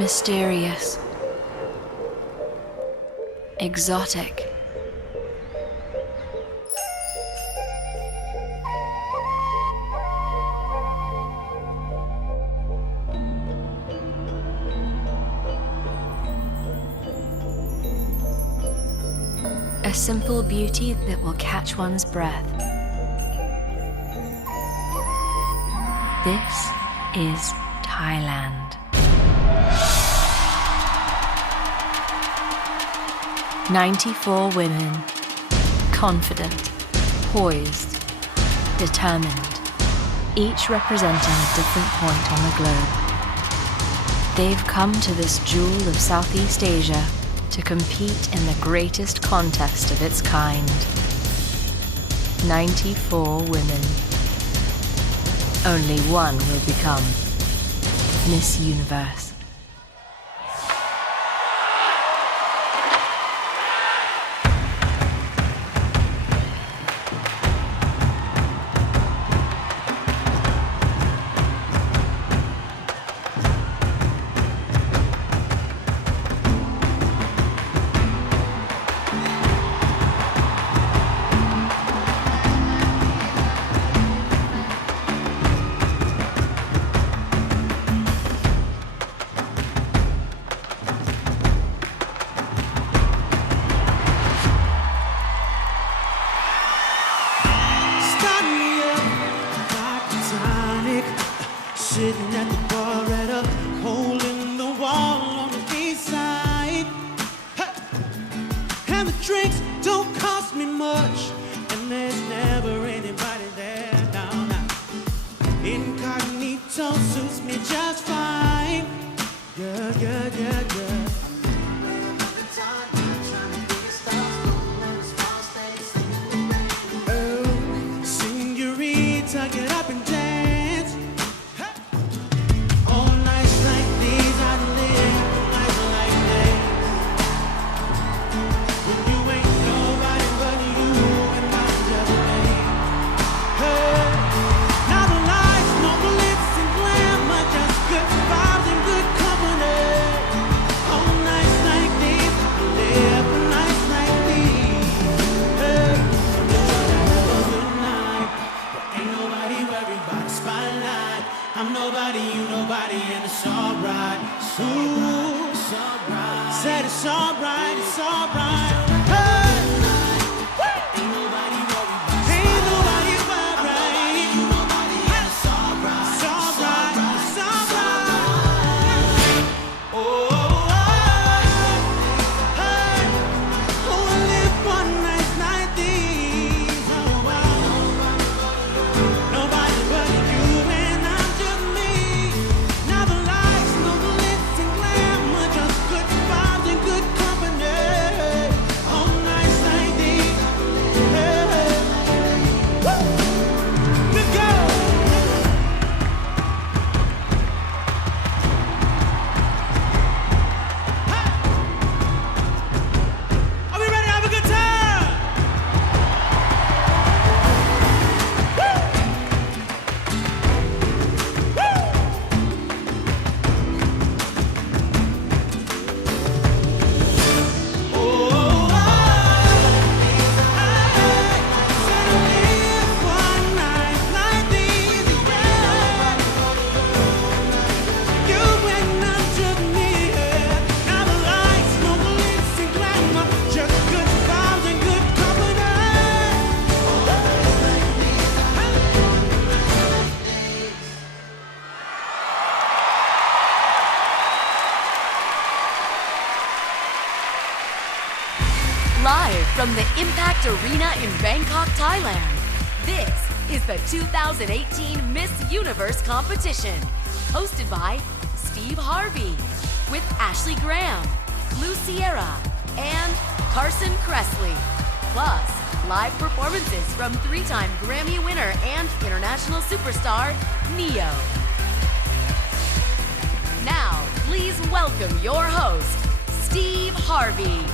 Mysterious, exotic. A simple beauty that will catch one's breath. This is Thailand. "94 women, confident, poised, determined, each representing a different point on the globe. They've come to this jewel of Southeast Asia to compete in the greatest contest of its kind. 94 women. Only one will become Miss Universe." Sitting at the bar at a hole in the wall on the east side. Hey! And the drinks don't cost me much, and there's never anybody there now. Incognito suits me just fine. Yeah, yeah, yeah, yeah. Oh, señorita, get up and dance. On nights like these, I live nights like this. When you ain't nobody but you and my just me. Hey, now the lights, no glitz and glamour, just good vibes and good company. On nights like these, I live nights like these. Hey, I'm just trying to have a good night, but ain't nobody worried about the spotlight. I'm nobody, you nobody, and it's alright. Ooh, it's alright. Said it's alright, it's alright. Hey! Ain't nobody worried about the ain't nobody worried. You nobody, and it's alright. It's alright, it's alright. Oh, oh, oh, hey. Oh, I live one night like these. Oh, wow. Nobody but you and I'm just me. Now the lights, no glitz and glamour, just good vibes and good company. On nights like these, hey, woo, let's go. Hey, are we ready to have a good time? Woo! Live from the Impact Arena in Bangkok, Thailand, this is the 2018 Miss Universe competition, hosted by Steve Harvey, with Ashley Graham, Lou Sierra, and Carson Kressley, plus live performances from three-time Grammy winner and international superstar, Neo. Now, please welcome your host, Steve Harvey.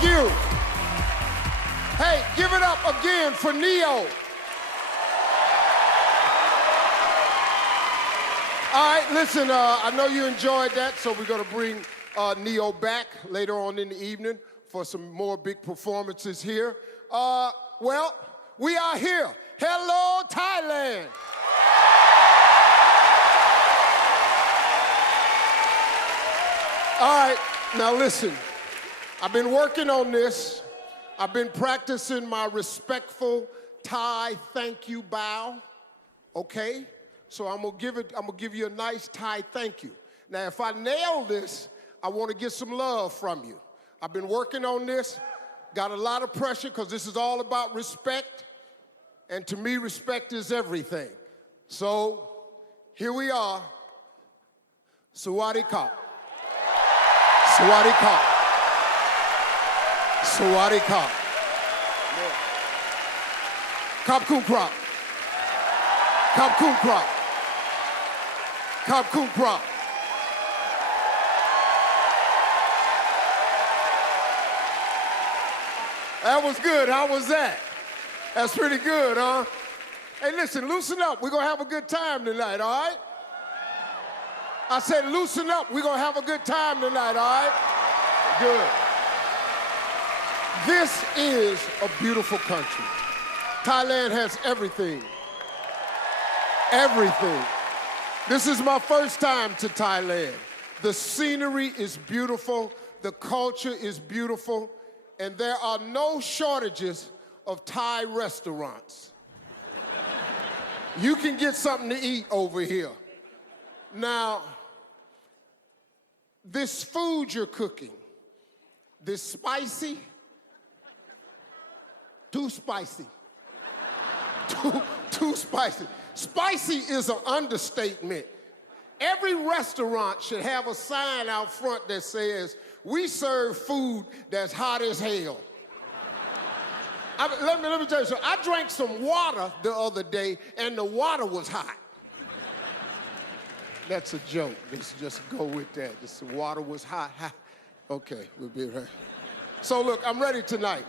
Thank you. Hey, give it up again for Neo. All right, listen, I know you enjoyed that, so we're going to bring Neo back later on in the evening for some more big performances here. Well, we are here. Hello, Thailand. All right, now listen. I've been working on this. I've been practicing my respectful Thai thank you bow, okay? So I'm gonna give you a nice Thai thank you. Now, if I nail this, I want to get some love from you. I've been working on this, got a lot of pressure because this is all about respect, and to me, respect is everything. So, here we are. Sawadee Krap. Sawadee Krap. Sawadee Krap. Krap Kun Krap. Krap Kun Krap. Krap Kun Krap. That was good. How was that? That's pretty good, huh? Hey, listen, loosen up. We're going to have a good time tonight, all right? I said loosen up. We're going to have a good time tonight, all right? Good. This is a beautiful country. Thailand has everything. Everything. This is my first time to Thailand. The scenery is beautiful. The culture is beautiful. And there are no shortages of Thai restaurants. You can get something to eat over here. Now, this food you're cooking, this spicy, too spicy. Too spicy. Spicy is an understatement. Every restaurant should have a sign out front that says, "We serve food that's hot as hell." Let me tell you something. I drank some water the other day, and the water was hot. That's a joke. Let's just go with that. The water was hot. Okay, we'll be right. So look, I'm ready tonight.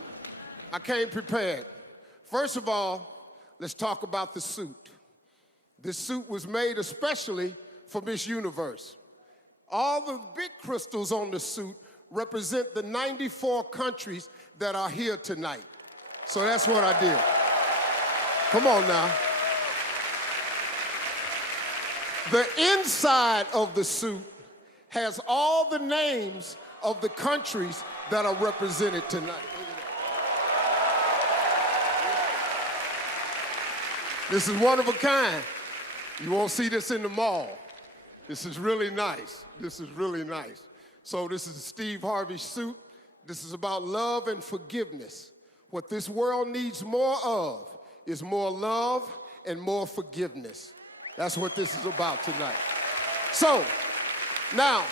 I came prepared. First of all, let's talk about the suit. This suit was made especially for Miss Universe. All the big crystals on the suit represent the 94 countries that are here tonight. So that's what I did. Come on now. The inside of the suit has all the names of the countries that are represented tonight. This is one of a kind. You won't see this in the mall. This is really nice. This is really nice. So this is Steve Harvey's suit. This is about love and forgiveness. What this world needs more of is more love and more forgiveness. That's what this is about tonight. So, now,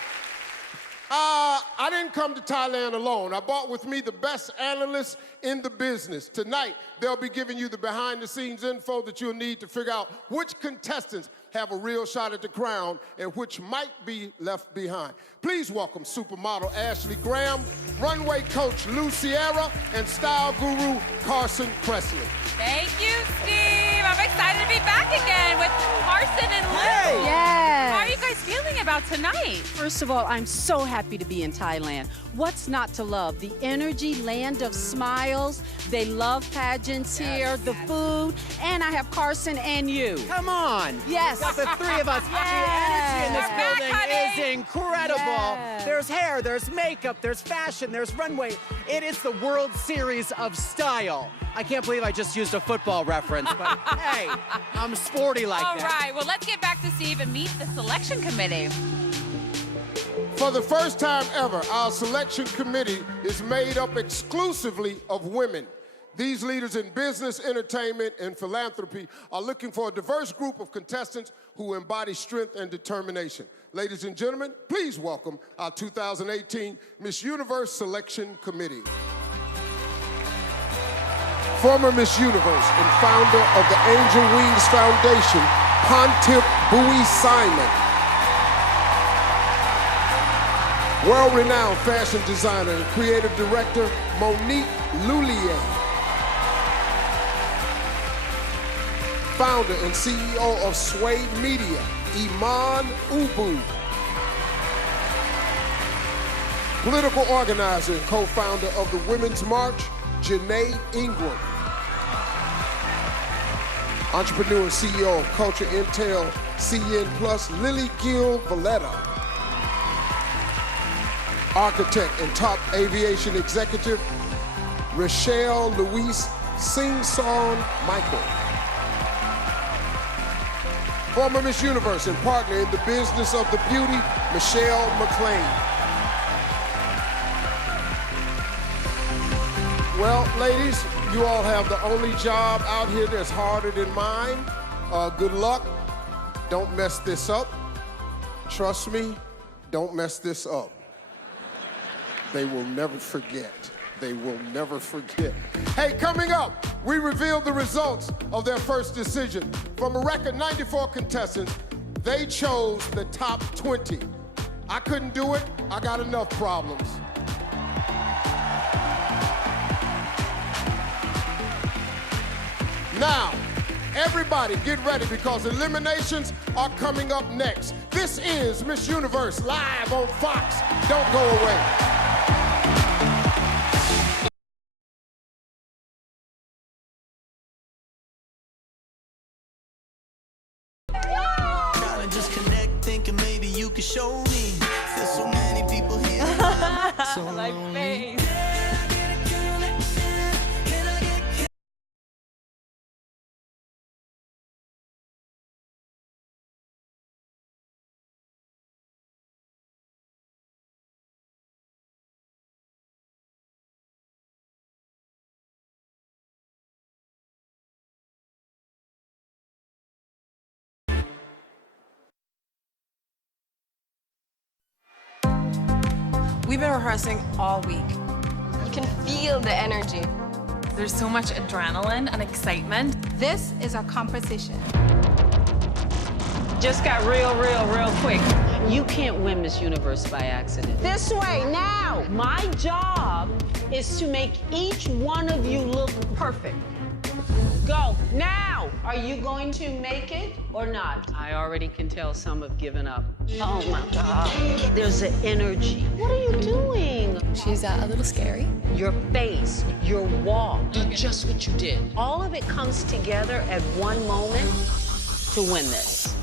I didn't come to Thailand alone. I brought with me the best analysts in the business. Tonight, they'll be giving you the behind-the-scenes info that you'll need to figure out which contestants have a real shot at the crown and which might be left behind. Please welcome supermodel Ashley Graham, runway coach Lou Sierra, and style guru Carson Presley. Thank you, Steve. I'm excited to be back again with Carson and Lou. Yes. How are you guys feeling about tonight? First of all, I'm so happy to be in Thailand. What's not to love? The energy, land of smiles. They love pageants here, the food, and I have Carson and you. Come on. Yes. Got the three of us. Yes. The energy in this We're back, building honey. is incredible. Yes. There's hair, there's makeup, there's fashion, there's runway. It is the World Series of Style. I can't believe I just used a football reference, but hey, I'm sporty like All that. right, well, let's get back to Steve and meet the selection committee. For the first time ever, our selection committee is made up exclusively of women. These leaders in business, entertainment, and philanthropy are looking for a diverse group of contestants who embody strength and determination. Ladies and gentlemen, please welcome our 2018 Miss Universe Selection Committee. Former Miss Universe and founder of the Angel Wings Foundation, Pontip Bowie Simon. World-renowned fashion designer and creative director Monique Lullier. Founder and CEO of Sway Media, Iman Ubu. Political organizer and co-founder of the Women's March, Janae Ingram. Entrepreneur and CEO of Culture Intel CN Plus, Lily Gill Valletta. Architect and top aviation executive, Rochelle Louise Sing-Song Michael. Former Miss Universe and partner in the business of the beauty, Michelle McLean. Well, ladies, you all have the only job out here that's harder than mine. Good luck. Don't mess this up. Trust me, don't mess this up. They will never forget. They will never forget. Hey, coming up, we revealed the results of their first decision. From a record 94 contestants, they chose the top 20. I couldn't do it. I got enough problems. Now, everybody get ready because eliminations are coming up next. This is Miss Universe live on Fox. Don't go away. Trying to just connect, thinking maybe you could show me. There's so many people here. So Like lonely. face. We've been rehearsing all week. You can feel the energy. There's so much adrenaline and excitement. This is our competition. Just got real quick. You can't win Miss Universe by accident. This way, now! My job is to make each one of you look perfect. Go, now! Are you going to make it or not? I already can tell some have given up. Oh my God. There's an energy. What are you doing? She's a little scary. Your face, your walk. Do just what you did. All of it comes together at one moment to win this.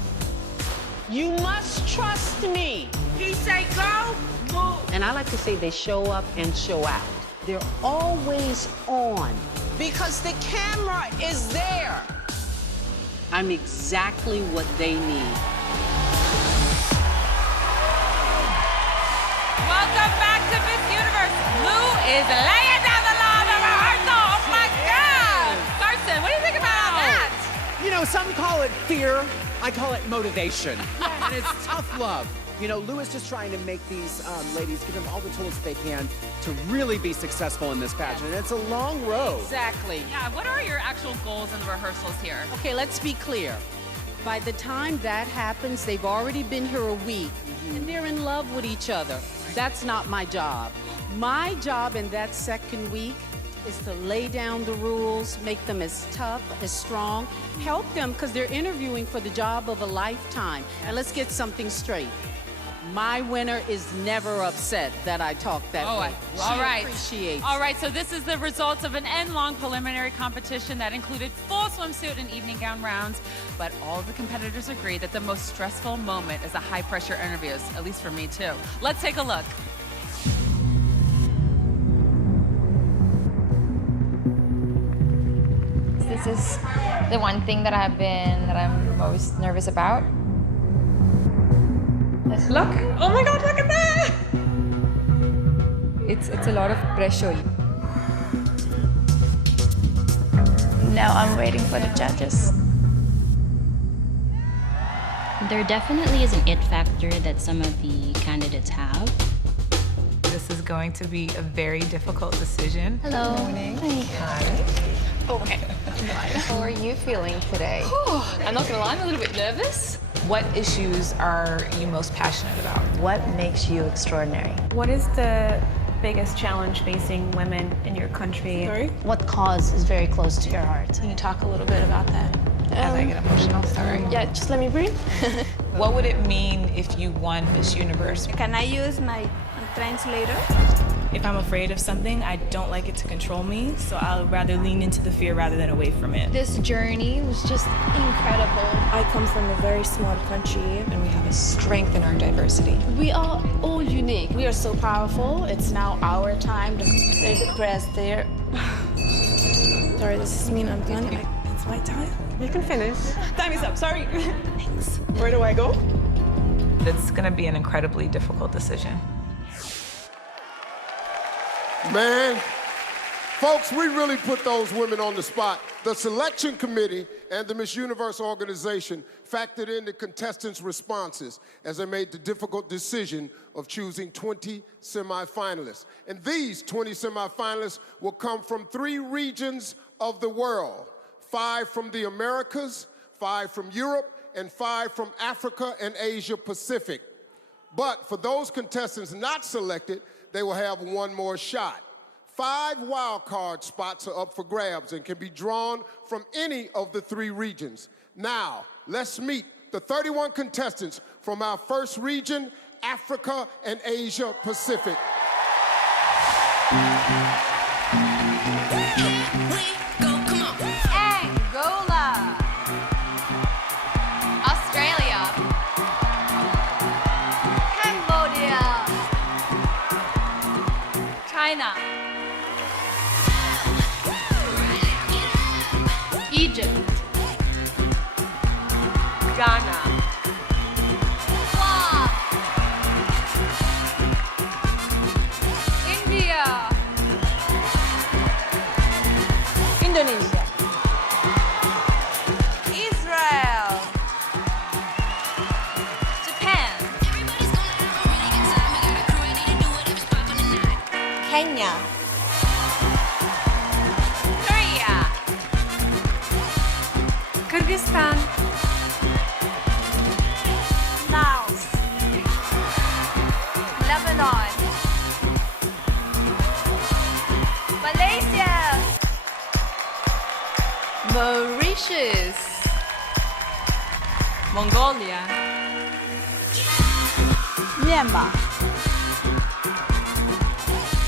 You must trust me. He say go, move. And I like to say they show up and show out. They're always on. Because the camera is there. I'm exactly what they need. Welcome back to Miss Universe. Lou is laying down the law of the rehearsal. Oh my God. Carson, what do you think about that? You know, some call it fear. I call it motivation. And it's tough love. You know, Lou is just trying to make these ladies, give them all the tools that they can to really be successful in this pageant. And it's a long road. Exactly. Yeah, what are your actual goals in the rehearsals here? Okay, let's be clear. By the time that happens, they've already been here a week, and they're in love with each other. That's not my job. My job in that second week is to lay down the rules, make them as tough, as strong, help them because they're interviewing for the job of a lifetime. And let's get something straight. My winner is never upset that I talk that way. All right. Appreciates. All right, so this is the results of an end-long preliminary competition that included full swimsuit and evening gown rounds, but all of the competitors agree that the most stressful moment is the high-pressure interviews, at least for me too. Let's take a look. This is the one thing that I'm most nervous about. Look! Oh my God, look at that! It's a lot of pressure. Now I'm waiting for the judges. There definitely is an it factor that some of the candidates have. This is going to be a very difficult decision. Hello. Good morning. Hi. Okay. How are you feeling today? I'm not gonna lie, I'm a little bit nervous. What issues are you most passionate about? What makes you extraordinary? What is the biggest challenge facing women in your country? Sorry? What cause is very close to your heart? Can you talk a little bit about that? As I get emotional, sorry. Yeah, just let me breathe. What would it mean if you won Miss Universe? Can I use my translator? If I'm afraid of something, I don't like it to control me, so I'll rather lean into the fear rather than away from it. This journey was just incredible. I come from a very small country. And we have a strength in our diversity. We are all unique. We are so powerful. It's now our time. There's the press there. Sorry, this is mean. I'm done. It's my time. You can finish. Time is up, sorry. Thanks. Where do I go? It's gonna be an incredibly difficult decision. Man, folks, we really put those women on the spot. The selection committee and the Miss Universe organization factored in the contestants' responses as they made the difficult decision of choosing 20 semifinalists. And these 20 semifinalists will come from 3 regions of the world: 5 from the Americas, 5 from Europe, and 5 from Africa and Asia Pacific. But for those contestants not selected, they will have one more shot. 5 wildcard spots are up for grabs and can be drawn from any of the 3 regions. Now, let's meet the 31 contestants from our first region, Africa and Asia Pacific. Angola, Australia, Cambodia, China, Egypt, Ghana, Guam, India, Indonesia. Israel, Japan, Kenya. Korea, Kyrgyzstan, Laos, Lebanon, Malaysia, Mauritius, Mongolia, Myanmar.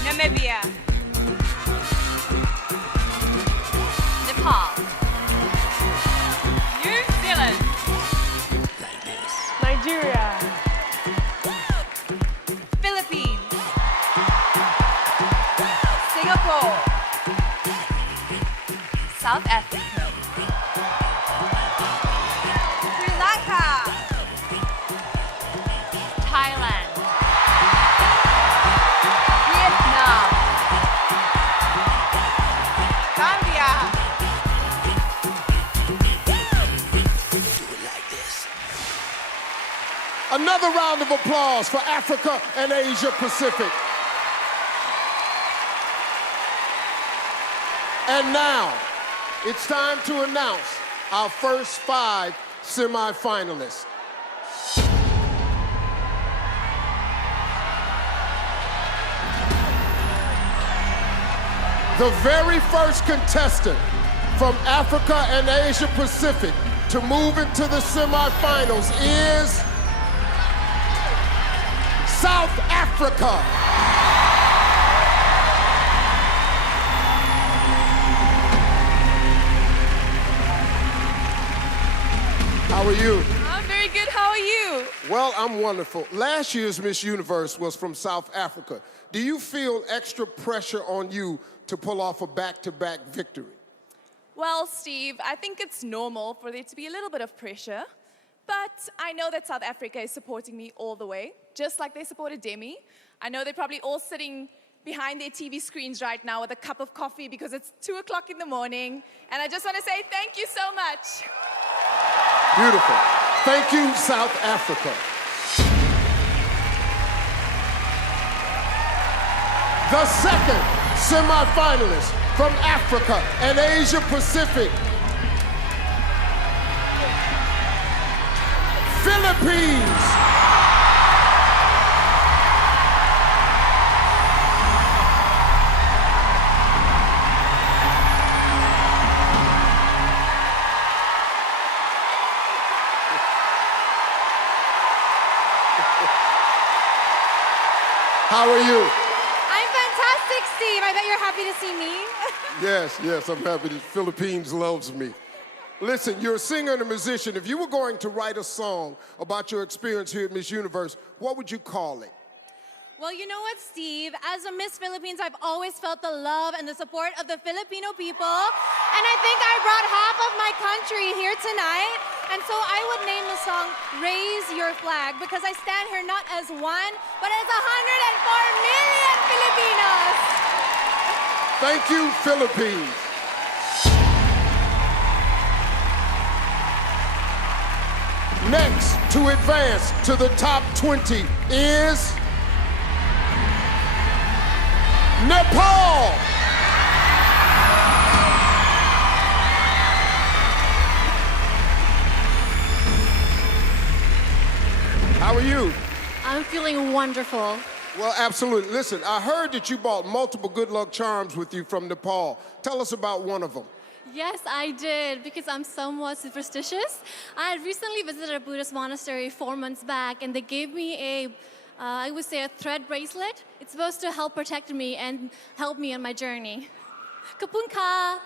Namibia, Nepal, New Zealand, Nigeria. Philippines, Singapore, South Africa, Sri Lanka, Thailand, Vietnam, Gambia, Another round of applause for Africa and Asia Pacific. And now, it's time to announce our first 5 semifinalists. The very first contestant from Africa and Asia Pacific to move into the semifinals is South Africa. How are you? I'm very good. How are you? Well, I'm wonderful. Last year's Miss Universe was from South Africa. Do you feel extra pressure on you to pull off a back-to-back victory? Well, Steve, I think it's normal for there to be a little bit of pressure. But I know that South Africa is supporting me all the way, just like they supported Demi. I know they're probably all sitting behind their TV screens right now with a cup of coffee because it's 2 o'clock in the morning. And I just want to say thank you so much. Beautiful. Thank you, South Africa. The second semifinalist from Africa and Asia Pacific, Philippines. How are you? I'm fantastic, Steve. I bet you're happy to see me. Yes, I'm happy. The Philippines loves me. Listen, you're a singer and a musician. If you were going to write a song about your experience here at Miss Universe, what would you call it? Well, you know what, Steve? As a Miss Philippines, I've always felt the love and the support of the Filipino people. And I think I brought half of my country here tonight. And so I would name the song Raise Your Flag because I stand here not as one, but as 104 million Filipinos. Thank you, Philippines. Next to advance to the top 20 is Nepal. How are you? I'm feeling wonderful. Well, absolutely. Listen, I heard that you brought multiple good luck charms with you from Nepal. Tell us about one of them. Yes, I did, because I'm somewhat superstitious. I had recently visited a Buddhist monastery 4 months back, and they gave me I would say a thread bracelet. It's supposed to help protect me and help me on my journey. Kapun ka.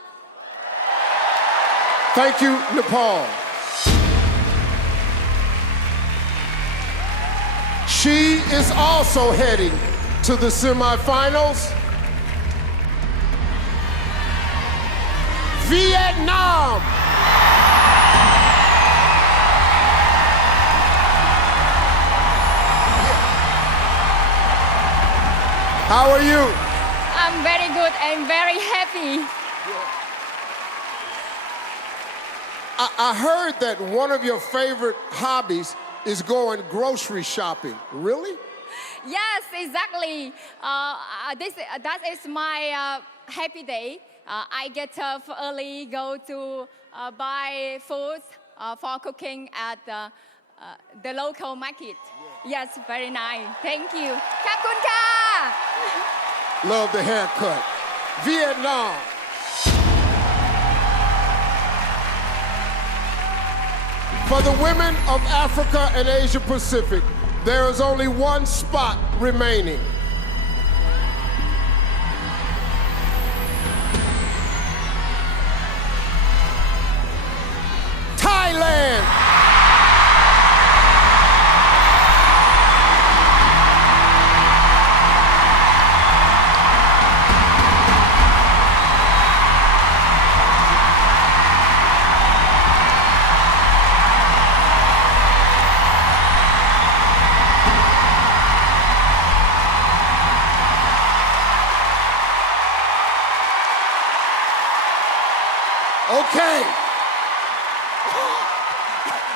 Thank you, Nepal. She is also heading to the semifinals. Vietnam. How are you? I'm very good and very happy. I heard that one of your favorite hobbies is going grocery shopping. Really? Yes, exactly. That is my happy day. I get up early, go to buy foods for cooking at the local market. Yes, very nice. Thank you. Kapun ka. Love the haircut. Vietnam. For the women of Africa and Asia Pacific, there is only one spot remaining. Thailand.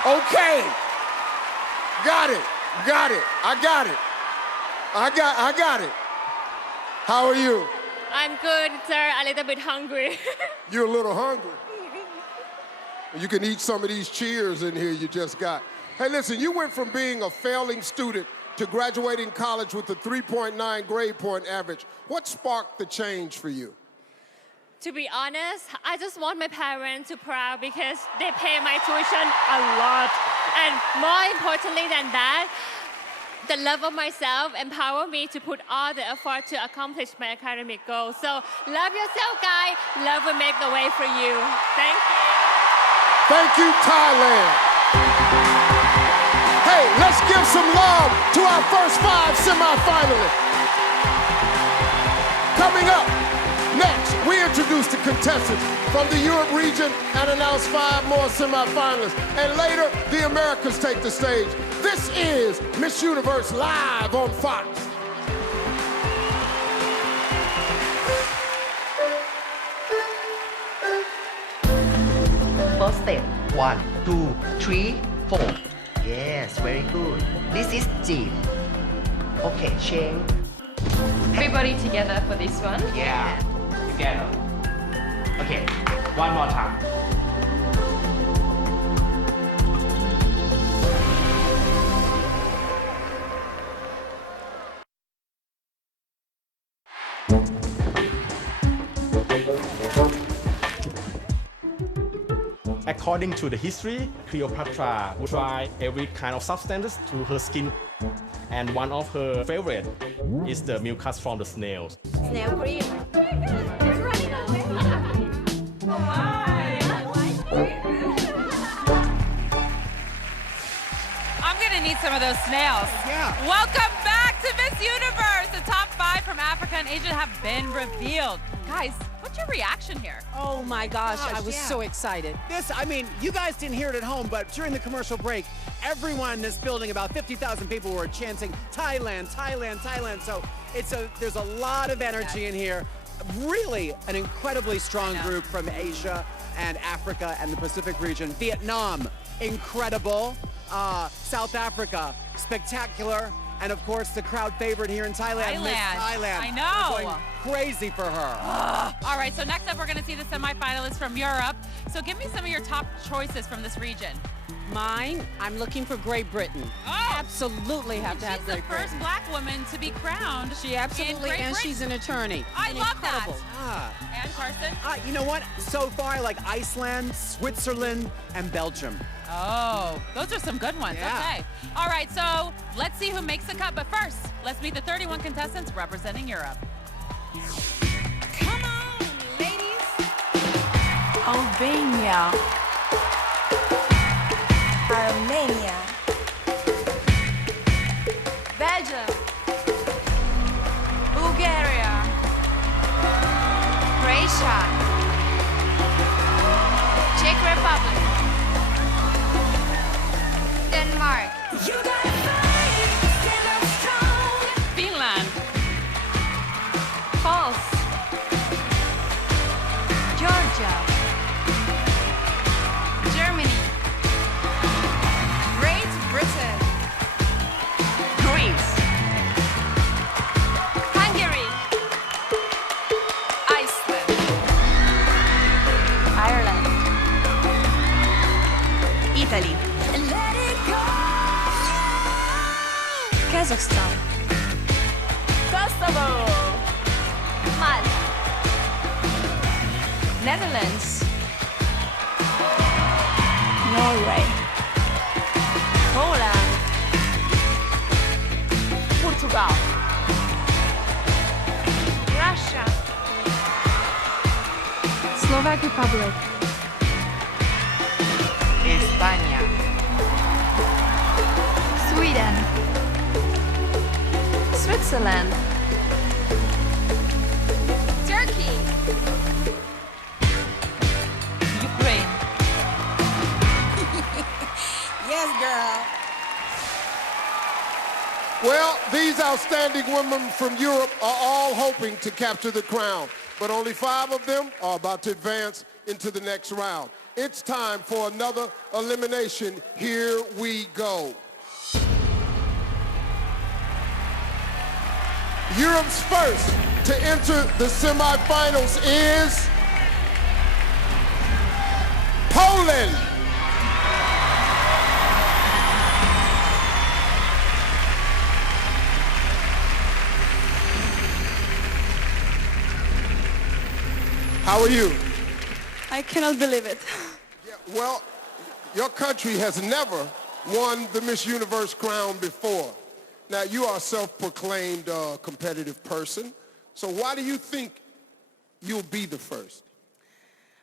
Okay. Got it. I got it. How are you? I'm good, sir. A little bit hungry. You're a little hungry. You can eat some of these cheers in here you just got. Hey, listen, you went from being a failing student to graduating college with a 3.9 grade point average. What sparked the change for you? To be honest, I just want my parents to proud because they pay my tuition a lot. And more importantly than that, the love of myself empower me to put all the effort to accomplish my academic goals. So love yourself, guys. Love will make the way for you. Thank you. Thank you, Thailand. Hey, let's give some love to our first 5 semifinalists. Coming up next, we introduce the contestants from the Europe region and announce 5 more semifinalists. And later, the Americas take the stage. This is Miss Universe live on Fox. First step, 1, 2, 3, 4. Yes, very good. This is Jeep. Okay, change. Everybody together for this one. Yeah, together. Okay, one more time. According to the history, Cleopatra would try every kind of substance to her skin. And one of her favorite is the mucus from the snails. Snail cream. I'm gonna need some of those snails. Yeah. Welcome back to Miss Universe. The top 5 from Africa and Asia have been revealed. Guys, what's your reaction here? Oh my gosh, I was so excited. You guys didn't hear it at home, but during the commercial break, everyone in this building, about 50,000 people, were chanting Thailand, Thailand, Thailand. So there's a lot of energy in here. Really an incredibly strong group from Asia and Africa and the Pacific region. Vietnam, incredible. South Africa, spectacular. And of course, the crowd favorite here in Thailand, Miss Thailand. I know. We're going crazy for her. All right, so next up, we're going to see the semifinalists from Europe. So give me some of your top choices from this region. Mine, I'm looking for Great Britain. Oh. Absolutely have to have Great She's the first Britain. black woman to be crowned. She absolutely, in Great and Britain. she's an attorney. I love that. Ah. And Carson? You know what? So far, I like Iceland, Switzerland, and Belgium. Oh, those are some good ones. Yeah. Okay. All right, so let's see who makes the cut. But first, let's meet the 31 contestants representing Europe. Come on, ladies. Albania, Armenia. Belgium, Bulgaria, Croatia, Czech Republic, Denmark, Finland, False, Georgia, Germany, Great Britain. Greece, Hungary, Iceland. Ireland, Italy, Kazakhstan, Kosovo. Malta, Netherlands, Norway, Poland, Portugal, Russia, Slovak Republic, España, Sweden, Switzerland, Turkey. Ukraine, Yes, girl. Well, these outstanding women from Europe are all hoping to capture the crown, but only 5 of them are about to advance into the next round. It's time for another elimination. Here we go. Europe's first to enter the semifinals is Poland. How are you? I cannot believe it. Well, your country has never won the Miss Universe crown before. Now, you are a self-proclaimed competitive person, so why do you think you'll be the first?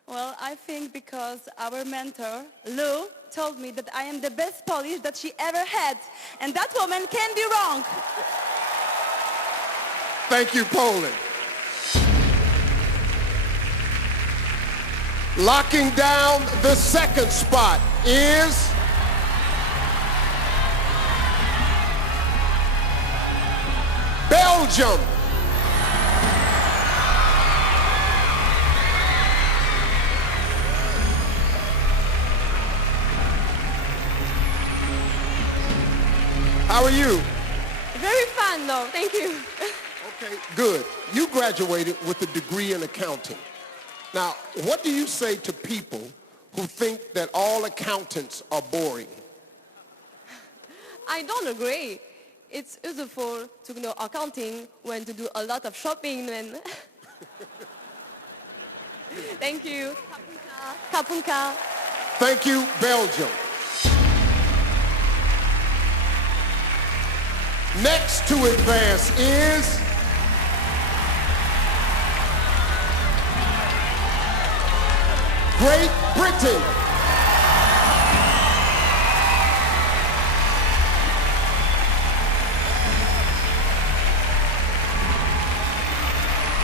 Well, I think because our mentor, Lou, told me that I am the best Polish that she ever had, and that woman can be wrong. Thank you, Poland. Locking down the second spot is Belgium. How are you? Very fun, though. Thank you. Okay, good. You graduated with a degree in accounting. Now, what do you say to people who think that all accountants are boring? I don't agree. It's useful to know accounting when to do a lot of shopping and... Thank you. Kapunka. Thank you, Belgium. Next to advance is Great Britain.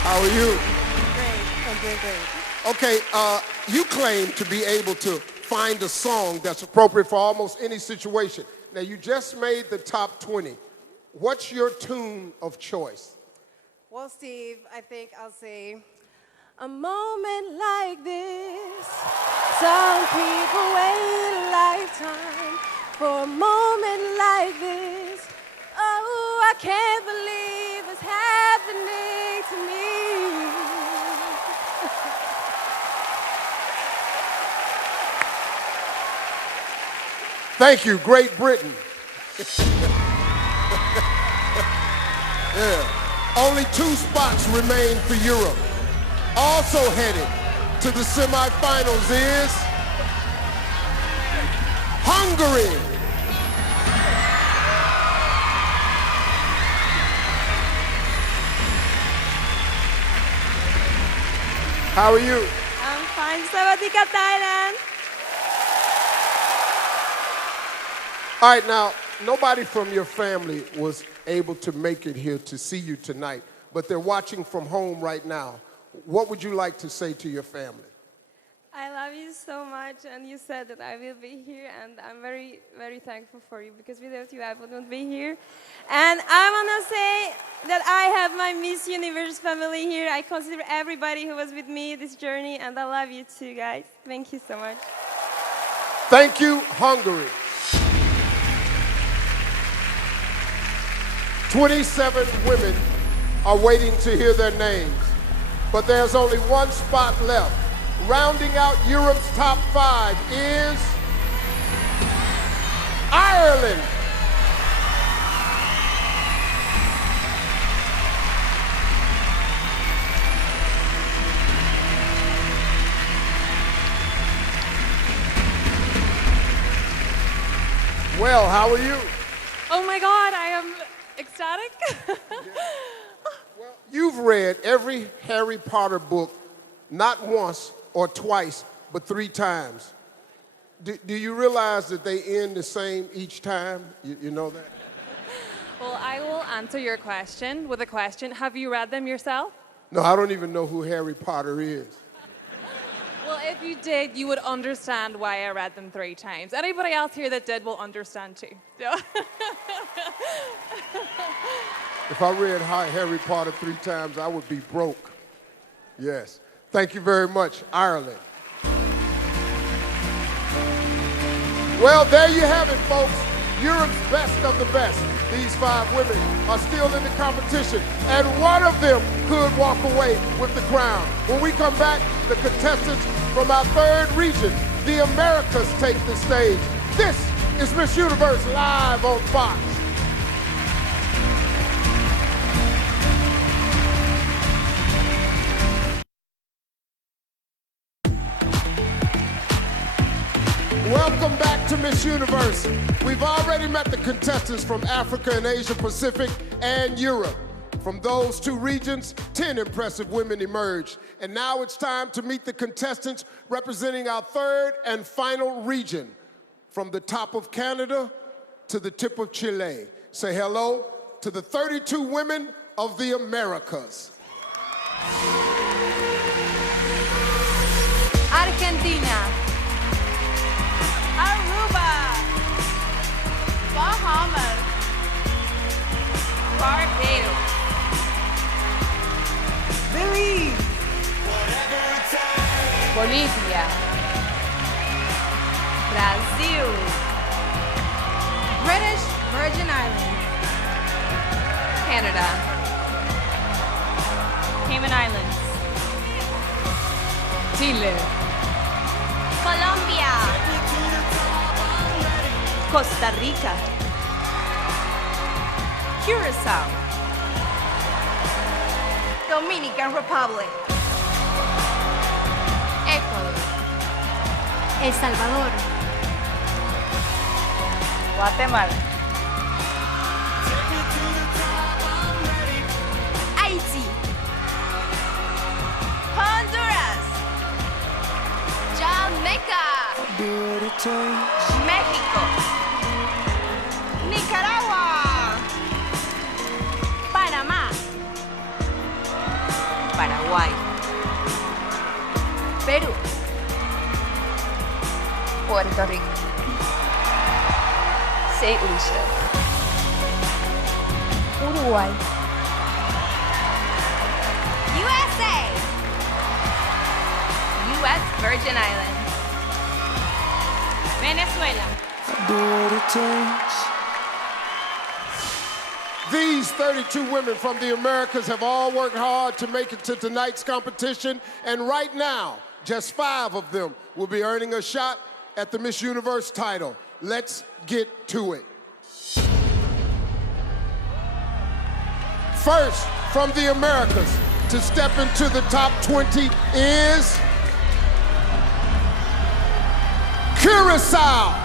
How are you? Great. Okay, you claim to be able to find a song that's appropriate for almost any situation. Now, you just made the top 20. What's your tune of choice? Well, Steve, I think I'll say, a moment like this, some people wait a lifetime for a moment like this. Oh, I can't believe it's happening to me. Thank you, Great Britain. Yeah. Only 2 spots remain for Europe. Also headed to the semifinals is Hungary. How are you? I'm fine. Sawadika, Thailand. All right, now, nobody from your family was able to make it here to see you tonight, but they're watching from home right now. What would you like to say to your family? I love you so much, and you said that I will be here, and I'm very, very thankful for you, because without you, I wouldn't be here. And I want to say that I have my Miss Universe family here. I consider everybody who was with me this journey, and I love you too, guys. Thank you so much. Thank you, Hungary. 27 women are waiting to hear their names, but there's only 1 spot left. Rounding out Europe's top 5 is Ireland. Well, how are you? Oh my God, I am ecstatic. Well, you've read every Harry Potter book not once or twice, but 3 times. Do you realize that they end the same each time? You know that? Well, I will answer your question with a question. Have you read them yourself? No, I don't even know who Harry Potter is. Well, if you did, you would understand why I read them 3 times. Anybody else here that did will understand too. If I read Harry Potter 3 times, I would be broke. Yes. Thank you very much, Ireland. Well, there you have it, folks. Europe's best of the best. These 5 women are still in the competition, and one of them could walk away with the crown. When we come back, the contestants from our 3rd region, the Americas, take the stage. This is Miss Universe live on Fox. Welcome back to Miss Universe. We've already met the contestants from Africa and Asia Pacific and Europe. From those 2 regions, 10 impressive women emerged. And now it's time to meet the contestants representing our 3rd and final region. From the top of Canada to the tip of Chile. Say hello to the 32 women of the Americas. Argentina. Aruba, Bahamas, Barbados, Belize. Bolivia, Brazil. British Virgin Islands. Canada, Cayman Islands, Chile, Colombia. Costa Rica. Curacao. Dominican Republic. Ecuador, El Salvador. Guatemala. Haiti. Honduras. Jamaica. México. Nicaragua. Panamá. Paraguay. Perú. Puerto Rico. St. Lucia. Uruguay. USA. U.S. Virgin Islands. Venezuela. These 32 women from the Americas have all worked hard to make it to tonight's competition, and right now, just 5 of them will be earning a shot at the Miss Universe title. Let's get to it. First, from the Americas, to step into the top 20 is Curacao.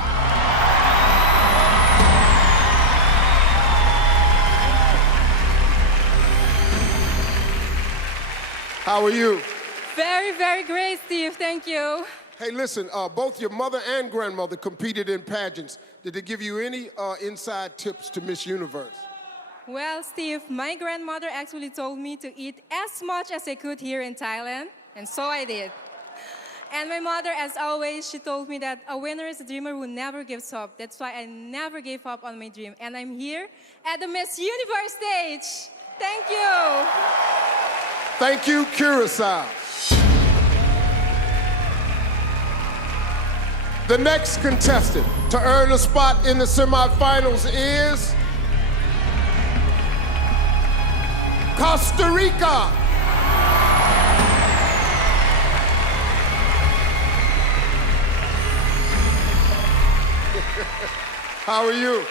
How are you? Very, very great, Steve. Thank you. Hey, listen, both your mother and grandmother competed in pageants. Did they give you any inside tips to Miss Universe? Well, Steve, my grandmother actually told me to eat as much as I could here in Thailand, and so I did. And my mother, as always, she told me that a winner is a dreamer who never gives up. That's why I never gave up on my dream. And I'm here at the Miss Universe stage. Thank you. Thank you, Curacao. The next contestant to earn a spot in the semifinals is Costa Rica. How are you?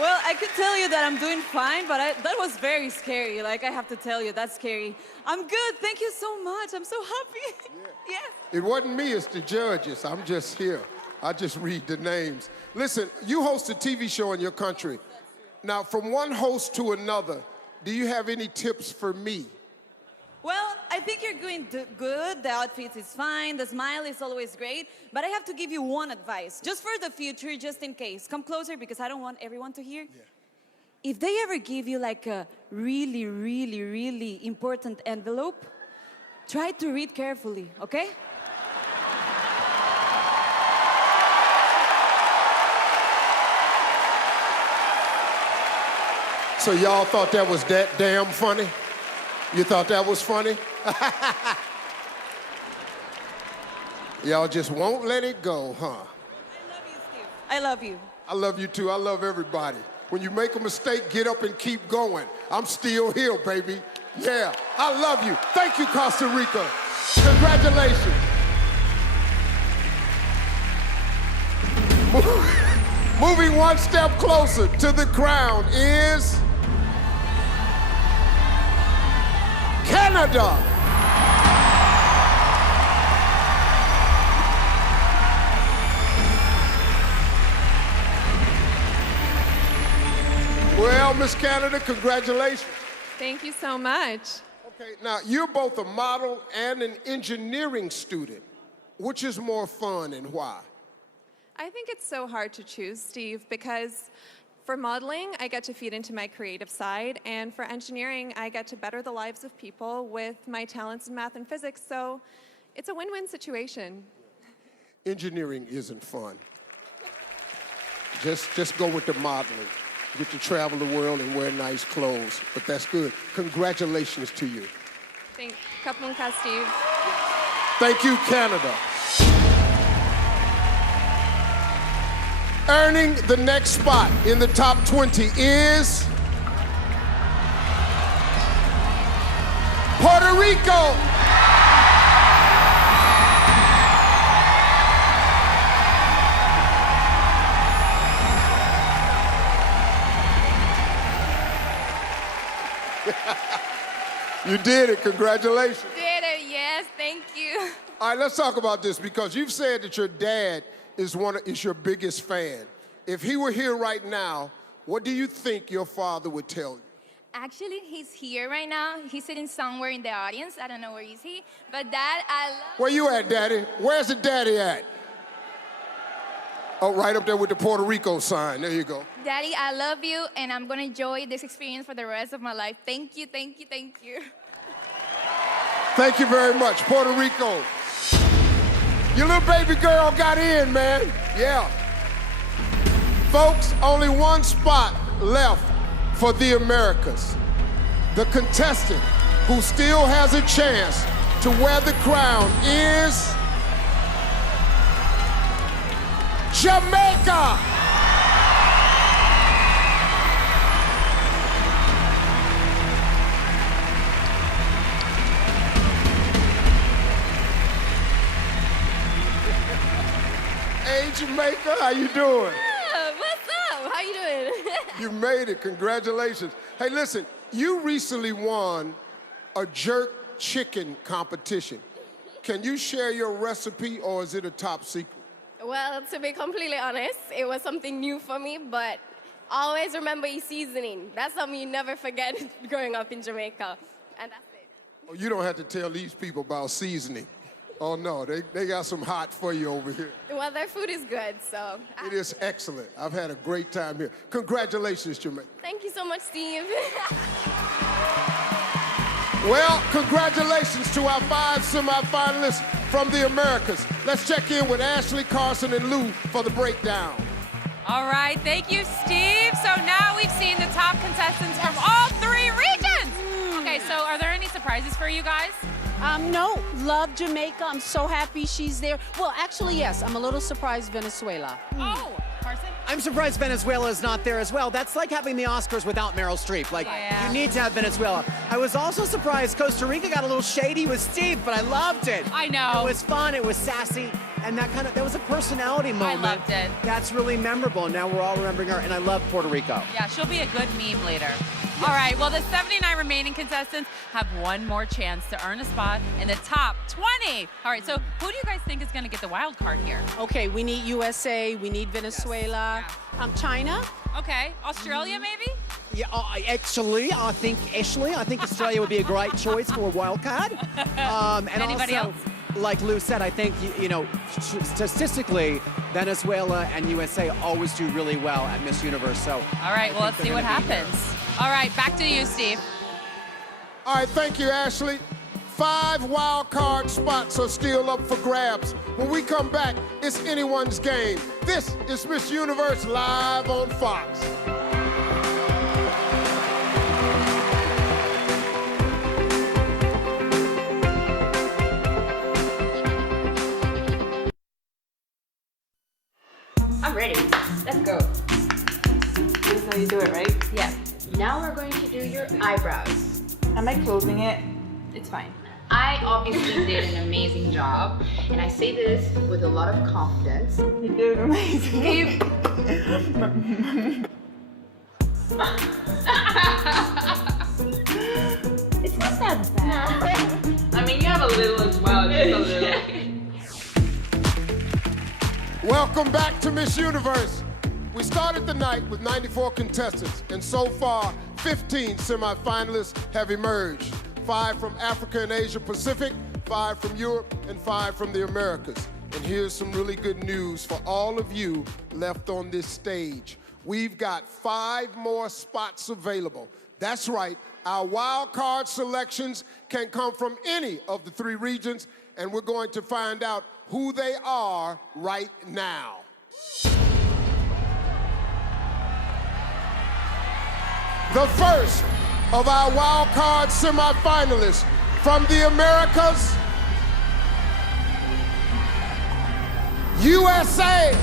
Well, I could tell you that I'm doing fine, but that was very scary. Like, I have to tell you, that's scary. I'm good. Thank you so much. I'm so happy. Yes. It wasn't me, it's the judges. I'm just here. I just read the names. Listen, you host a TV show in your country. Now, from one host to another, do you have any tips for me? Well, I think you're doing good. The outfit is fine. The smile is always great. But I have to give you one advice, just for the future, just in case. Come closer, because I don't want everyone to hear. Yeah. If they ever give you like a really, really, really important envelope, try to read carefully, okay? So y'all thought that was that damn funny? You thought that was funny? Y'all just won't let it go, huh? I love you, Steve. I love you. I love you too. I love everybody. When you make a mistake, get up and keep going. I'm still here, baby. Yeah, I love you. Thank you, Costa Rica. Congratulations. Moving one step closer to the crown is Canada. Well, Miss Canada, congratulations. Thank you so much. Okay, now you're both a model and an engineering student. Which is more fun and why? I think it's so hard to choose, Steve, because for modeling, I get to feed into my creative side, and for engineering, I get to better the lives of people with my talents in math and physics, so it's a win-win situation. Engineering isn't fun. Just go with the modeling. You get to travel the world and wear nice clothes, but that's good. Congratulations to you. Kapun ka, Steve. Thank you, Canada. Earning the next spot in the top 20 is Puerto Rico. You did it. Congratulations. Did it, yes, thank you. All right, let's talk about this because you've said that your dad is your biggest fan. If he were here right now, what do you think your father would tell you? Actually, he's here right now. He's sitting somewhere in the audience. I don't know where is he. But Dad, I love Where you at, Daddy? Where's the daddy at? Oh, right up there with the Puerto Rico sign. There you go. Daddy, I love you, and I'm going to enjoy this experience for the rest of my life. Thank you, thank you, thank you. Thank you very much, Puerto Rico. Your little baby girl got in, man. Yeah. Folks, only one spot left for the Americas. The contestant who still has a chance to wear the crown is Jamaica. Hey, Jamaica, how you doing? What's up? How you doing? You made it. Congratulations. Hey, listen, you recently won a jerk chicken competition. Can you share your recipe, or is it a top secret? Well, to be completely honest, it was something new for me, but always remember your seasoning. That's something you never forget growing up in Jamaica, and that's it. Oh, you don't have to tell these people about seasoning. Oh, no, they got some hot for you over here. Well, their food is good, so. It is excellent. I've had a great time here. Congratulations, Jamaica. Thank you so much, Steve. Well, congratulations to our 5 semifinalists from the Americas. Let's check in with Ashley, Carson, and Lou for the breakdown. All right, thank you, Steve. So now we've seen the top contestants from all 3 regions. Okay, so are there any surprises for you guys? No, love Jamaica. I'm so happy she's there. Well, actually, yes, I'm a little surprised Venezuela. Oh, Carson? I'm surprised Venezuela is not there as well. That's like having the Oscars without Meryl Streep. Like, you need to have Venezuela. I was also surprised Costa Rica got a little shady with Steve, but I loved it. I know. It was fun, it was sassy, and that was a personality moment. I loved it. That's really memorable, and now we're all remembering her, and I love Puerto Rico. Yeah, she'll be a good meme later. All right, well, the 79 remaining contestants have one more chance to earn a spot in the top 20. All right, so who do you guys think is going to get the wild card here? Okay, we need USA, we need Venezuela, China. Okay, Australia maybe? Yeah, actually, I think Australia would be a great choice for a wild card. And anybody also, else? Like Lou said, I think, statistically, Venezuela and USA always do really well at Miss Universe. So, all right, well, let's see what happens. All right, back to you, Steve. All right, thank you, Ashley. 5 wild card spots are still up for grabs. When we come back, it's anyone's game. This is Miss Universe live on Fox. I'm ready. Let's go. This is how you do it, right? Yeah. Now we're going to do your eyebrows. Am I closing it? It's fine. I obviously did an amazing job, and I say this with a lot of confidence. You did amazing. It's not that bad. I mean, you have a little as well, just a little. Welcome back to Miss Universe. We started the night with 94 contestants, and so far, 15 semifinalists have emerged. 5 from Africa and Asia Pacific, 5 from Europe, and 5 from the Americas. And here's some really good news for all of you left on this stage. We've got 5 more spots available. That's right, our wild card selections can come from any of the 3 regions, and we're going to find out who they are right now. The first of our wild card semifinalists from the Americas, USA.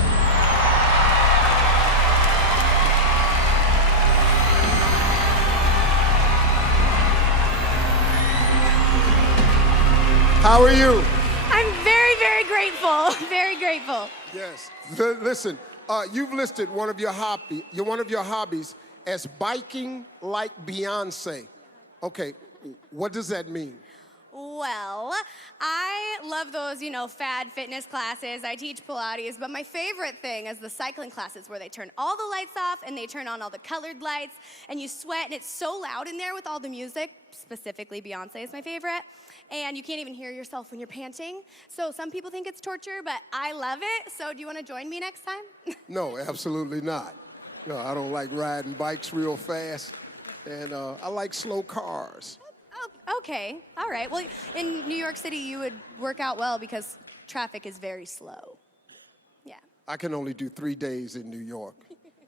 How are you? I'm very, very grateful. Very grateful. Yes. Listen, you've listed one of your hobbies as biking like Beyonce. Okay, what does that mean? Well, I love those, fad fitness classes. I teach Pilates, but my favorite thing is the cycling classes where they turn all the lights off and they turn on all the colored lights and you sweat and it's so loud in there with all the music. Specifically, Beyonce is my favorite. And you can't even hear yourself when you're panting. So some people think it's torture, but I love it. So do you want to join me next time? No, absolutely not. No, I don't like riding bikes real fast, and I like slow cars. Okay, all right. Well, in New York City, you would work out well because traffic is very slow. Yeah. I can only do 3 days in New York.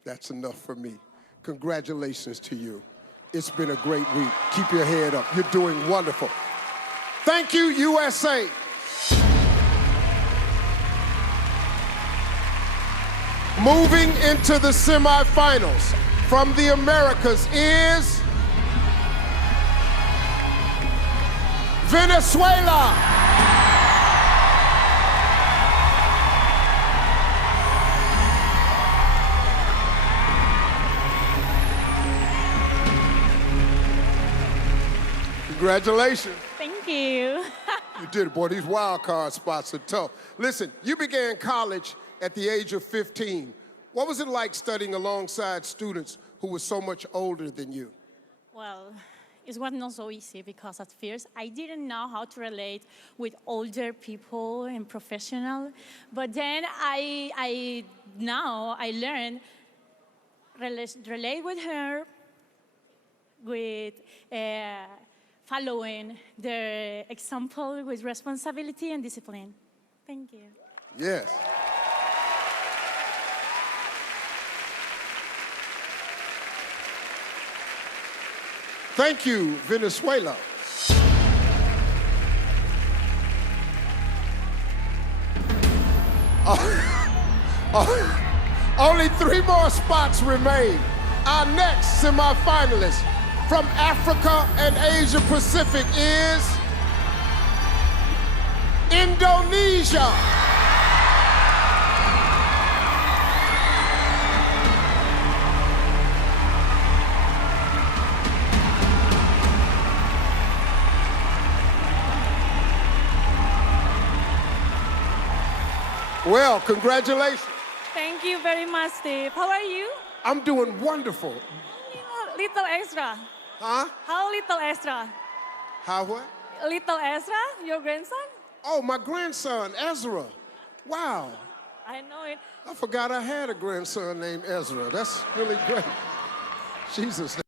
That's enough for me. Congratulations to you. It's been a great week. Keep your head up. You're doing wonderful. Thank you, USA. Moving into the semifinals from the Americas is Venezuela. Congratulations. Thank you. You did it, boy. These wild card spots are tough. Listen, you began college at the age of 15. What was it like studying alongside students who were so much older than you? Well, it was not so easy because at first I didn't know how to relate with older people and professionals. But then I learned relate with her with following their example with responsibility and discipline. Thank you. Yes. Thank you, Venezuela. Only 3 more spots remain. Our next semifinalist from Africa and Asia Pacific is Indonesia. Well, congratulations. Thank you very much, Steve. How are you? I'm doing wonderful. Little extra. Huh? How little extra? How what? Little Ezra, your grandson? Oh, my grandson, Ezra. Wow. I know it. I forgot I had a grandson named Ezra. That's really great. Jesus.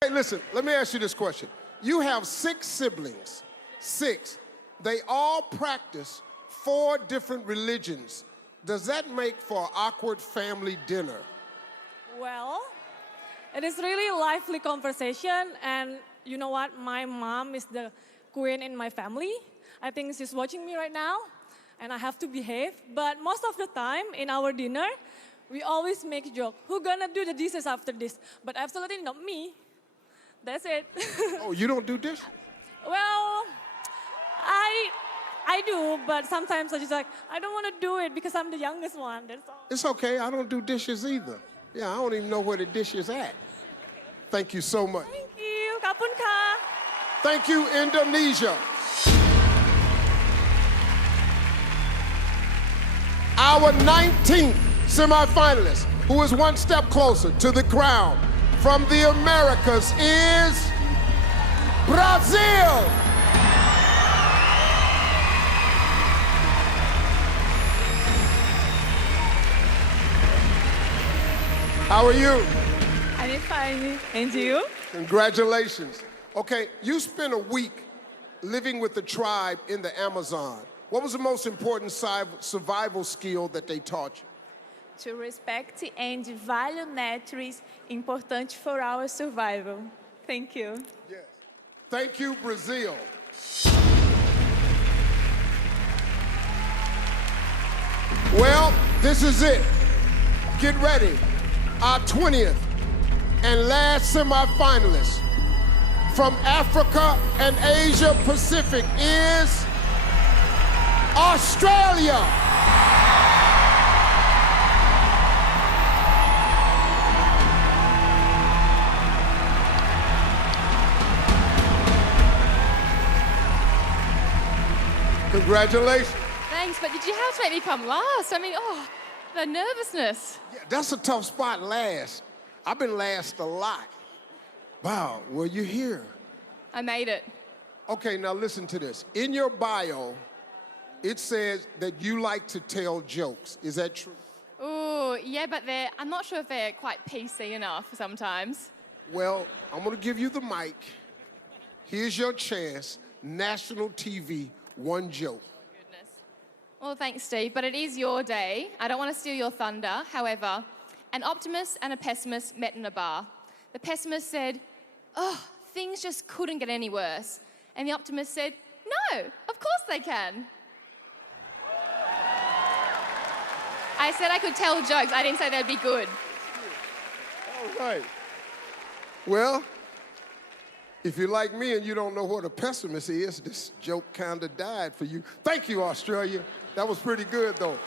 Hey, listen, let me ask you this question. You have 6 siblings. 6. They all practice 4 different religions. Does that make for an awkward family dinner? Well, it is really a lively conversation, and you know what? My mom is the queen in my family. I think she's watching me right now, and I have to behave. But most of the time in our dinner, we always make a joke. Who's gonna do the dishes after this? But absolutely not me. That's it. Oh, you don't do dishes? Well, I do, but sometimes I just like, I don't want to do it because I'm the youngest one, that's all. It's okay, I don't do dishes either. Yeah, I don't even know where the dish is at. Thank you so much. Thank you, Kapun ka. Thank you, Indonesia. Our 19th semifinalist, who is one step closer to the crown from the Americas, is Brazil. How are you? I'm fine. And you? Congratulations. Okay, you spent a week living with the tribe in the Amazon. What was the most important survival skill that they taught you? To respect and value nature is important for our survival. Thank you. Yes. Thank you, Brazil. Well, this is it. Get ready. Our 20th and last semifinalist from Africa and Asia Pacific is Australia. Congratulations. Thanks, but did you have to make me come last? I mean, oh, the nervousness. Yeah, that's a tough spot, last. I've been last a lot. Wow, well, you're here. I made it. Okay, now listen to this. In your bio, it says that you like to tell jokes. Is that true? Ooh, yeah, but I'm not sure if they're quite PC enough sometimes. Well, I'm gonna give you the mic. Here's your chance. National TV, one joke. Well, thanks, Steve, but it is your day. I don't want to steal your thunder. However, an optimist and a pessimist met in a bar. The pessimist said, oh, things just couldn't get any worse. And the optimist said, no, of course they can. I said I could tell jokes. I didn't say they'd be good. All right. Well, if you're like me and you don't know what a pessimist is, this joke kind of died for you. Thank you, Australia. That was pretty good, though.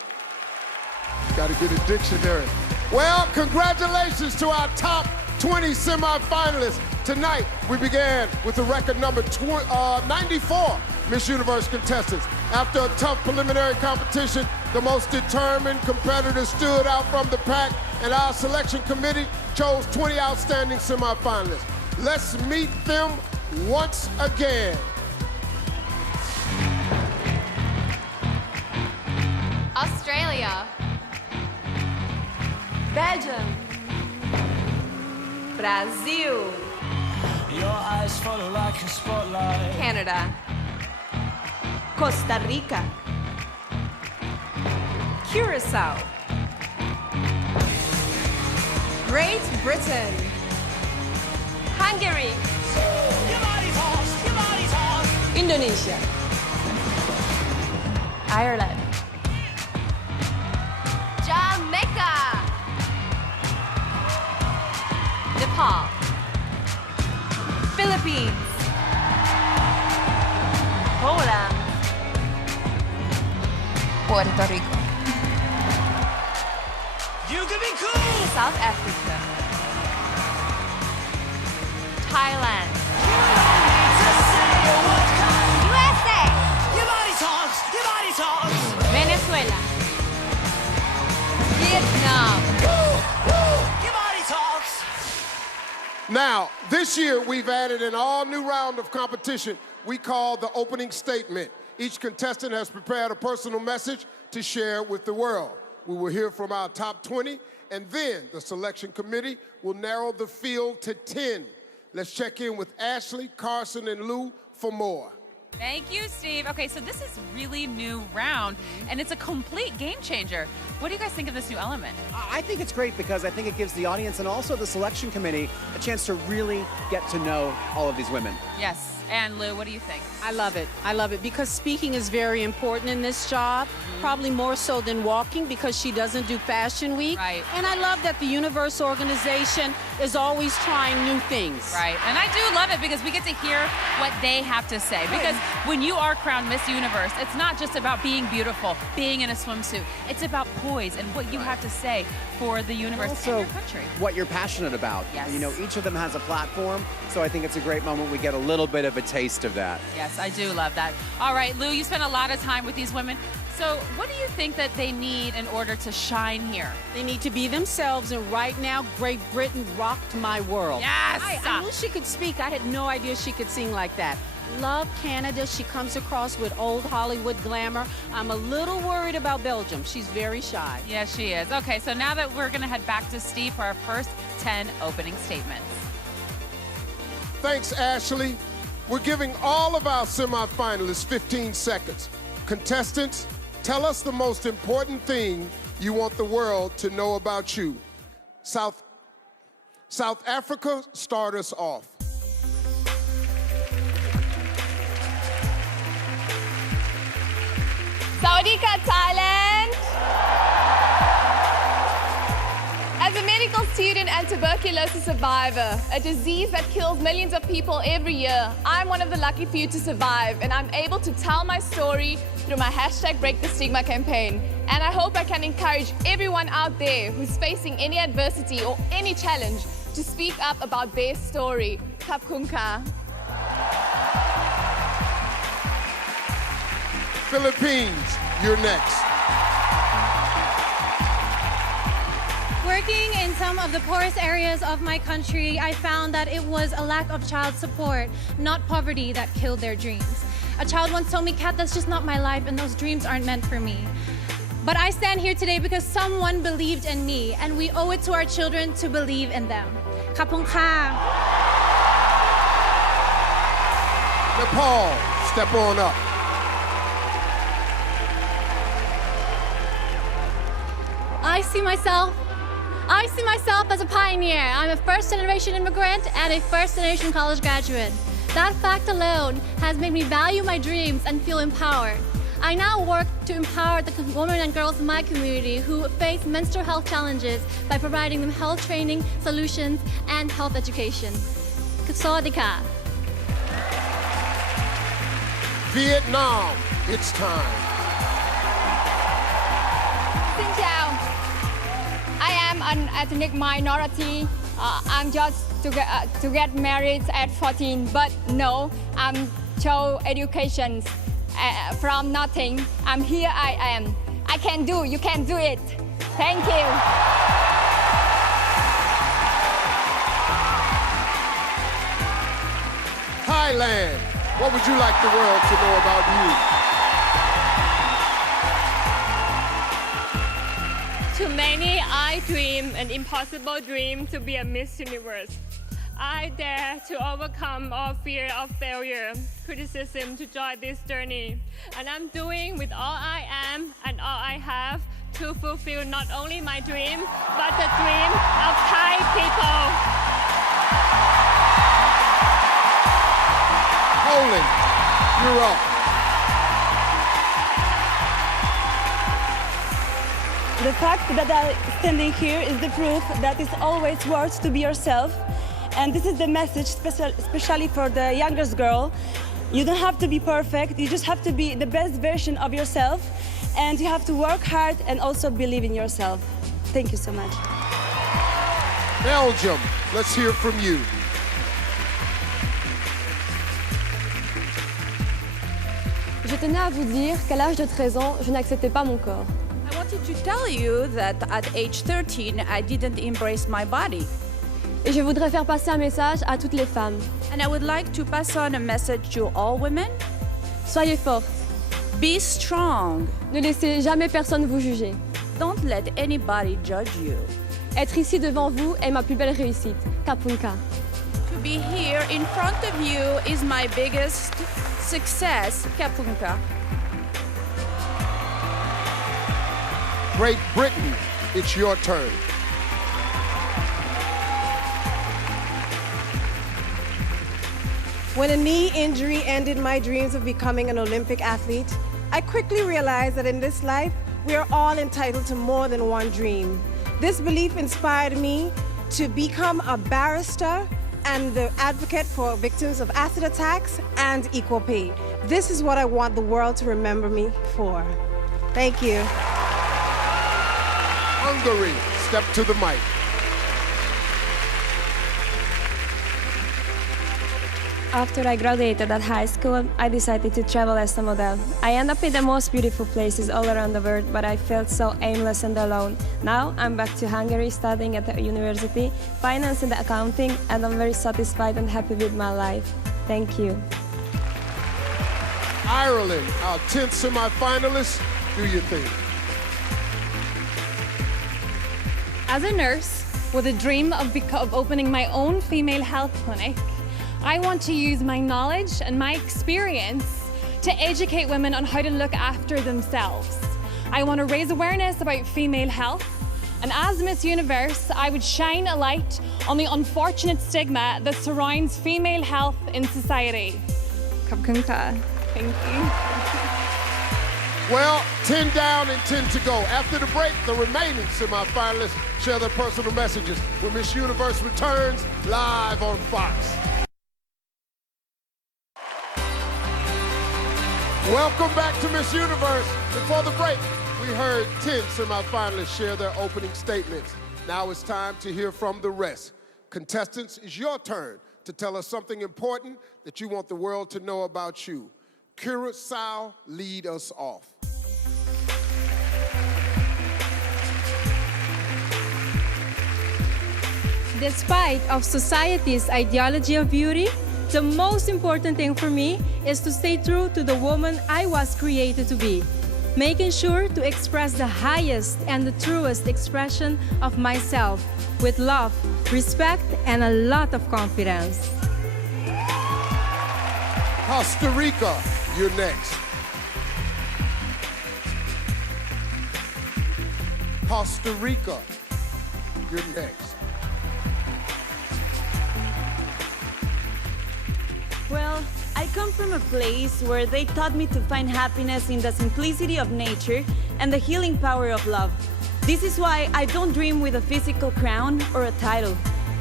Got to get a dictionary. Well, congratulations to our top 20 semifinalists. Tonight, we began with the record number 94 Miss Universe contestants. After a tough preliminary competition, the most determined competitors stood out from the pack, and our selection committee chose 20 outstanding semifinalists. Let's meet them once again. Australia. Belgium. Brazil. Your eyes follow like a spotlight. Canada. Costa Rica. Curacao. Great Britain. Hungary. Indonesia. Ireland. Jamaica. Nepal. Philippines. Poland. Puerto Rico. You can be cool. South Africa. Thailand. USA. Your body talks. Your body talks. Venezuela. Vietnam. Your body talks. Now, this year, we've added an all-new round of competition we call the opening statement. Each contestant has prepared a personal message to share with the world. We will hear from our top 20, and then the selection committee will narrow the field to 10. Let's check in with Ashley, Carson, and Lou for more. Thank you, Steve. Okay, so this is really new round, and it's a complete game changer. What do you guys think of this new element? I think it's great because I think it gives the audience and also the selection committee a chance to really get to know all of these women. Yes. And Lou, what do you think? I love it. I love it because speaking is very important in this job, probably more so than walking because she doesn't do Fashion Week. Right. And I love that the Universe organization is always trying new things. Right. And I do love it because we get to hear what they have to say. Because when you are crowned Miss Universe, it's not just about being beautiful, being in a swimsuit. It's about poise and what you have to say for the universe and your country. What you're passionate about. Yes. You know, each of them has a platform, so I think it's a great moment we get a little bit of a taste of that. Yes, I do love that. All right, Lou, you spent a lot of time with these women. So what do you think that they need in order to shine here? They need to be themselves, and right now, Great Britain rocked my world. Yes! I knew she could speak. I had no idea she could sing like that. Love Canada. She comes across with old Hollywood glamour. I'm a little worried about Belgium. She's very shy. Yes, she is. Okay, so now that we're going to head back to Steve for our first 10 opening statements. Thanks, Ashley. We're giving all of our semifinalists 15 seconds. Contestants, tell us the most important thing you want the world to know about you. South Africa, start us off. Sawadika, Thailand. As a medical student and tuberculosis survivor, a disease that kills millions of people every year, I'm one of the lucky few to survive, and I'm able to tell my story through my #BreakTheStigma campaign. And I hope I can encourage everyone out there who's facing any adversity or any challenge to speak up about their story. Khap khun ka. Philippines, you're next. Working in some of the poorest areas of my country, I found that it was a lack of child support, not poverty, that killed their dreams. A child once told me, Kat, that's just not my life and those dreams aren't meant for me. But I stand here today because someone believed in me and we owe it to our children to believe in them. Kapung ka. Nepal, step on up. I see myself as a pioneer. I'm a first-generation immigrant and a first-generation college graduate. That fact alone has made me value my dreams and feel empowered. I now work to empower the women and girls in my community who face menstrual health challenges by providing them health training, solutions, and health education. Sawadika. Vietnam, it's time. Xin chào. I am an ethnic minority. I'm just to get married at 14, but no, I'm show education from nothing. I'm here. I am. I can do. You can do it. Thank you. Thailand, what would you like the world to know about you? To many, I dream an impossible dream to be a Miss Universe. I dare to overcome all fear of failure, criticism to join this journey. And I'm doing with all I am and all I have to fulfill not only my dream, but the dream of Thai people. Poland, you're up. The fact that I'm standing here is the proof that it's always worth to be yourself. And this is the message, especially for the youngest girl. You don't have to be perfect. You just have to be the best version of yourself. And you have to work hard and also believe in yourself. Thank you so much. Belgium, let's hear from you. Je tenais à vous dire qu'à l'âge de 13 ans, je n'acceptais pas mon corps. I wanted to tell you that at age 13, I didn't embrace my body. Et je voudrais faire passer un message à toutes les femmes. And I would like to pass on a message to all women. Soyez fortes. Be strong. Ne laissez jamais personne vous juger. Don't let anybody judge you. Être ici devant vous est ma plus belle réussite. Kapunka. To be here in front of you is my biggest success. Kapunka. Great Britain, it's your turn. When a knee injury ended my dreams of becoming an Olympic athlete, I quickly realized that in this life, we are all entitled to more than one dream. This belief inspired me to become a barrister and the advocate for victims of acid attacks and equal pay. This is what I want the world to remember me for. Thank you. Hungary, step to the mic. After I graduated at high school, I decided to travel as a model. I ended up in the most beautiful places all around the world, but I felt so aimless and alone. Now I'm back to Hungary studying at the university, finance and accounting, and I'm very satisfied and happy with my life. Thank you. Ireland, our 10th semi-finalist, do your thing. As a nurse with a dream of opening my own female health clinic, I want to use my knowledge and my experience to educate women on how to look after themselves. I want to raise awareness about female health, and as Miss Universe, I would shine a light on the unfortunate stigma that surrounds female health in society. Thank you. Well, 10 down and 10 to go. After the break, the remaining semi-finalists share their personal messages when Miss Universe returns live on Fox. Welcome back to Miss Universe. Before the break, we heard 10 semi-finalists share their opening statements. Now it's time to hear from the rest. Contestants, it's your turn to tell us something important that you want the world to know about you. Curacao, lead us off. Despite of society's ideology of beauty, the most important thing for me is to stay true to the woman I was created to be, making sure to express the highest and the truest expression of myself with love, respect, and a lot of confidence. Costa Rica, you're next. Costa Rica, you're next. Well, I come from a place where they taught me to find happiness in the simplicity of nature and the healing power of love. This is why I don't dream with a physical crown or a title.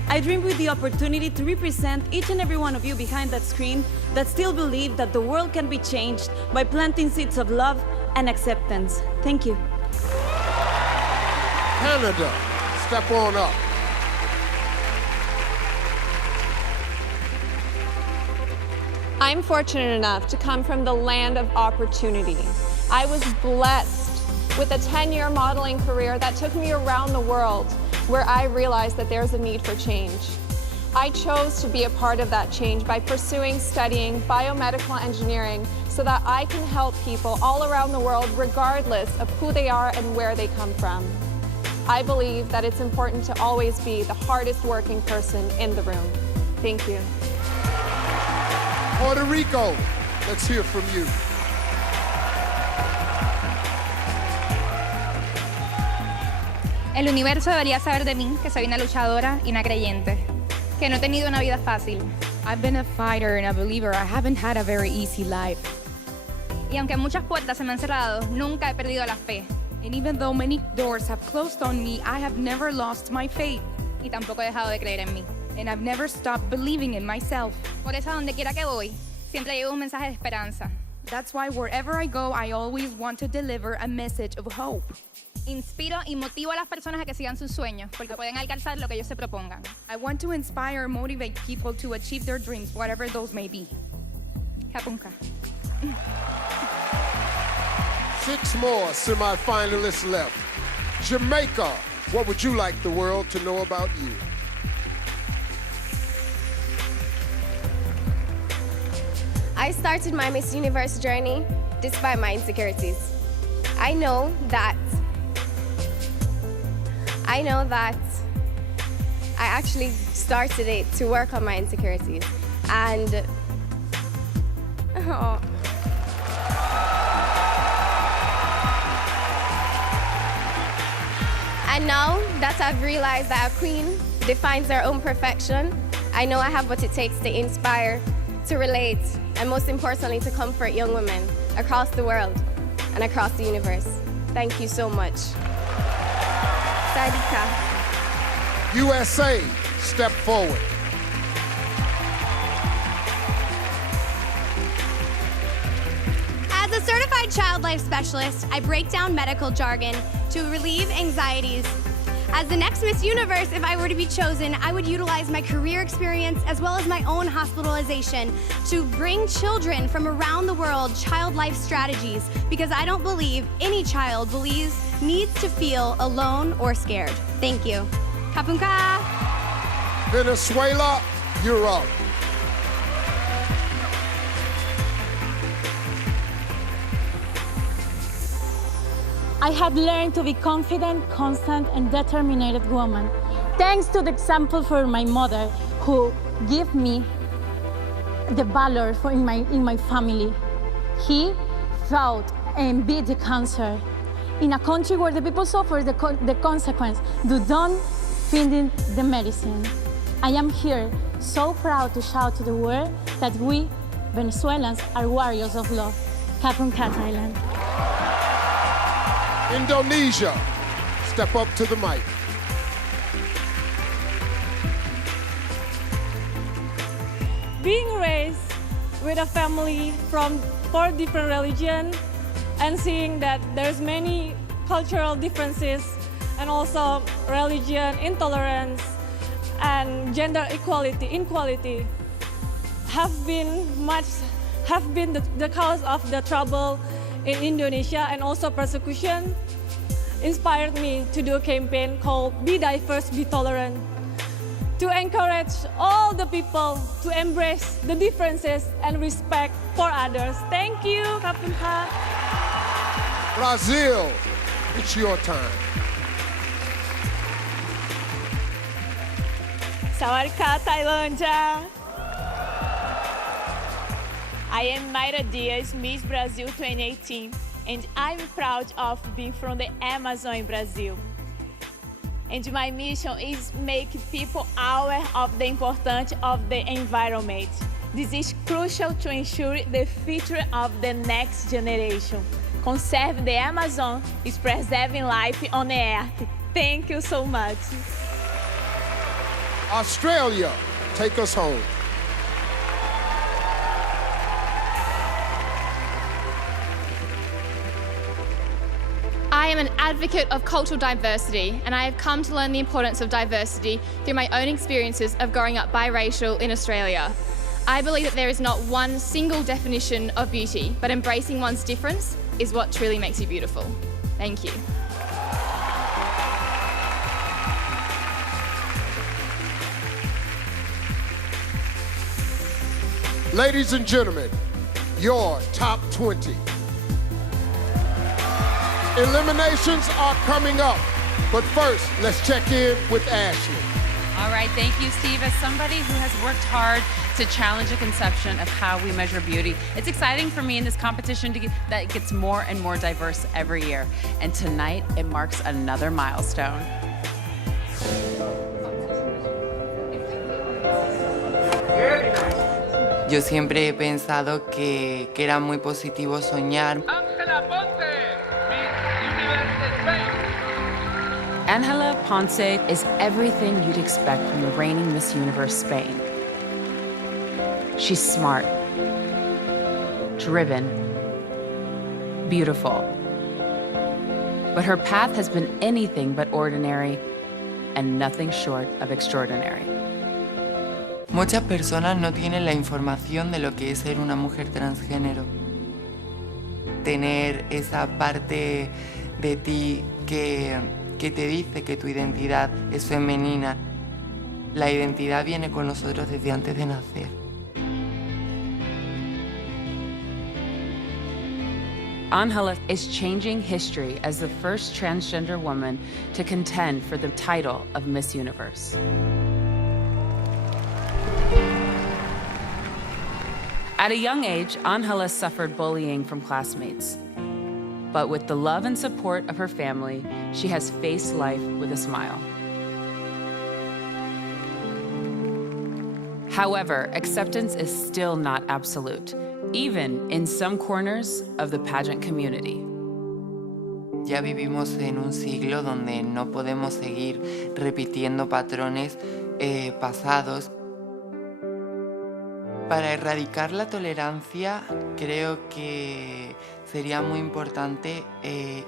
I dream with the opportunity to represent each and every one of you behind that screen that still believe that the world can be changed by planting seeds of love and acceptance. Thank you. Canada, step on up. I'm fortunate enough to come from the land of opportunity. I was blessed with a 10-year modeling career that took me around the world, where I realized that there's a need for change. I chose to be a part of that change by studying biomedical engineering so that I can help people all around the world regardless of who they are and where they come from. I believe that it's important to always be the hardest working person in the room. Thank you. Puerto Rico, let's hear from you. El universo debería saber de mí que soy una luchadora y una creyente, que no he tenido una vida fácil. I've been a fighter and a believer. I haven't had a very easy life. Y aunque muchas puertas se me han cerrado, nunca he perdido la fe. And even though many doors have closed on me, I have never lost my faith. Y tampoco he dejado de creer en mí. And I've never stopped believing in myself. Por eso, a donde quiera que voy, siempre llevo un mensaje de esperanza. That's why wherever I go, I always want to deliver a message of hope. Inspiro y motivo a las personas a que sigan sus sueños, porque pueden alcanzar lo que ellos se propongan. I want to inspire and motivate people to achieve their dreams, whatever those may be. Kapunka. 6 more semi-finalists left. Jamaica, what would you like the world to know about you? I started my Miss Universe journey despite my insecurities. I know that I actually started it to work on my insecurities. And And now that I've realized that a queen defines her own perfection, I know I have what it takes to inspire, to relate, and most importantly, to comfort young women across the world and across the universe. Thank you so much. Sadika. USA, step forward. As a certified child life specialist, I break down medical jargon to relieve anxieties. As the next Miss Universe, if I were to be chosen, I would utilize my career experience as well as my own hospitalization to bring children from around the world child life strategies, because I don't believe any child needs to feel alone or scared. Thank you. Kapunka. Venezuela, you're up. I have learned to be confident, constant, and determined woman, thanks to the example for my mother, who gave me the valor in my family. He fought and beat the cancer in a country where the people suffer the consequence. They don't find the medicine. I am here so proud to shout to the world that we Venezuelans are warriors of love. Kapunka, Thailand. Indonesia, step up to the mic. Being raised with a family from 4 different religions and seeing that there's many cultural differences and also religion intolerance and gender inequality have been much have been the cause of the trouble in Indonesia and also persecution, inspired me to do a campaign called Be Diverse, Be Tolerant, to encourage all the people to embrace the differences and respect for others. Thank you, Kapten Ka. Brazil, it's your time. สวัสดีค่ะ Thailand จ้า I am Mayra Diaz, Miss Brazil 2018, and I'm proud of being from the Amazon in Brazil. And my mission is make people aware of the importance of the environment. This is crucial to ensure the future of the next generation. Conserve the Amazon is preserving life on the earth. Thank you so much. Australia, take us home. I am an advocate of cultural diversity, and I have come to learn the importance of diversity through my own experiences of growing up biracial in Australia. I believe that there is not one single definition of beauty, but embracing one's difference is what truly makes you beautiful. Thank you. Ladies and gentlemen, your top 20. Eliminations are coming up, but first, let's check in with Ashley. All right, thank you, Steve. As somebody who has worked hard to challenge a conception of how we measure beauty, it's exciting for me in this competition that it gets more and more diverse every year. And tonight, it marks another milestone. Yo siempre he pensado que era muy positivo soñar. Ángela Ponce is everything you'd expect from the reigning Miss Universe Spain. She's smart, driven, beautiful. But her path has been anything but ordinary and nothing short of extraordinary. Muchas personas no tienen la información de lo que es ser una mujer transgénero. Tener esa parte de ti que te dice que tu identidad es femenina. La identidad viene con nosotros desde antes de nacer. Ángela is changing history as the first transgender woman to contend for the title of Miss Universe. At a young age, Ángela suffered bullying from classmates. But with the love and support of her family, she has faced life with a smile. However, acceptance is still not absolute, even in some corners of the pageant community. Ya vivimos en un siglo donde no podemos seguir repitiendo patrones pasados. Para erradicar la tolerancia, creo que sería muy importante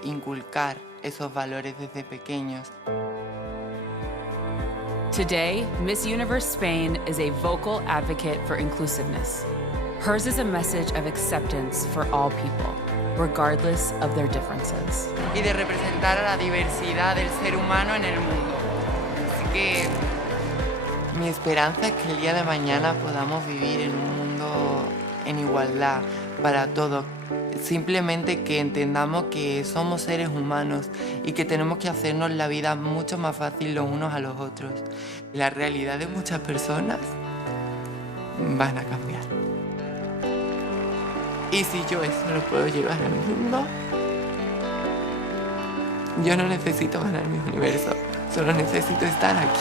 inculcar esos valores desde pequeños. Today, Miss Universe Spain is a vocal advocate for inclusiveness. Hers is a message of acceptance for all people, regardless of their differences. Y de representar a la diversidad del ser humano en el mundo. Así que mi esperanza es que el día de mañana podamos vivir en un mundo en igualdad para todos. Simplemente que entendamos que somos seres humanos y que tenemos que hacernos la vida mucho más fácil los unos a los otros. La realidad de muchas personas van a cambiar. Y si yo eso lo puedo llevar al mundo, yo no necesito ganar mi universo, solo necesito estar aquí.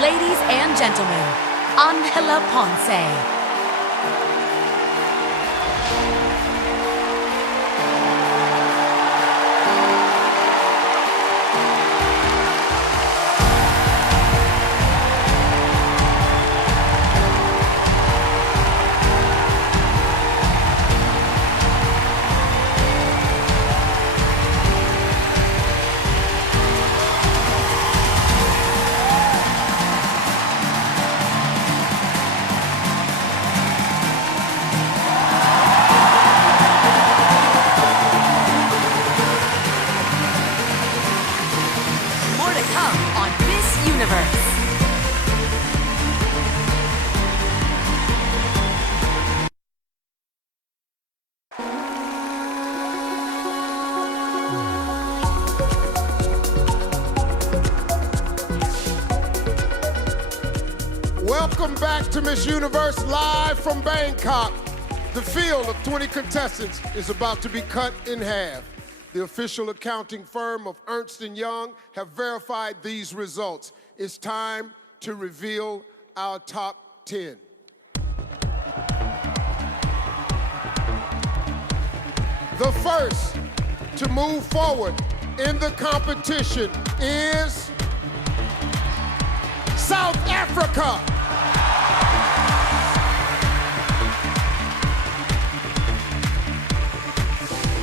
Ladies and gentlemen, Ángela Ponce. Welcome back to Miss Universe live from Bangkok. The field of 20 contestants is about to be cut in half. The official accounting firm of Ernst & Young have verified these results. It's time to reveal our top 10. The first to move forward in the competition is South Africa.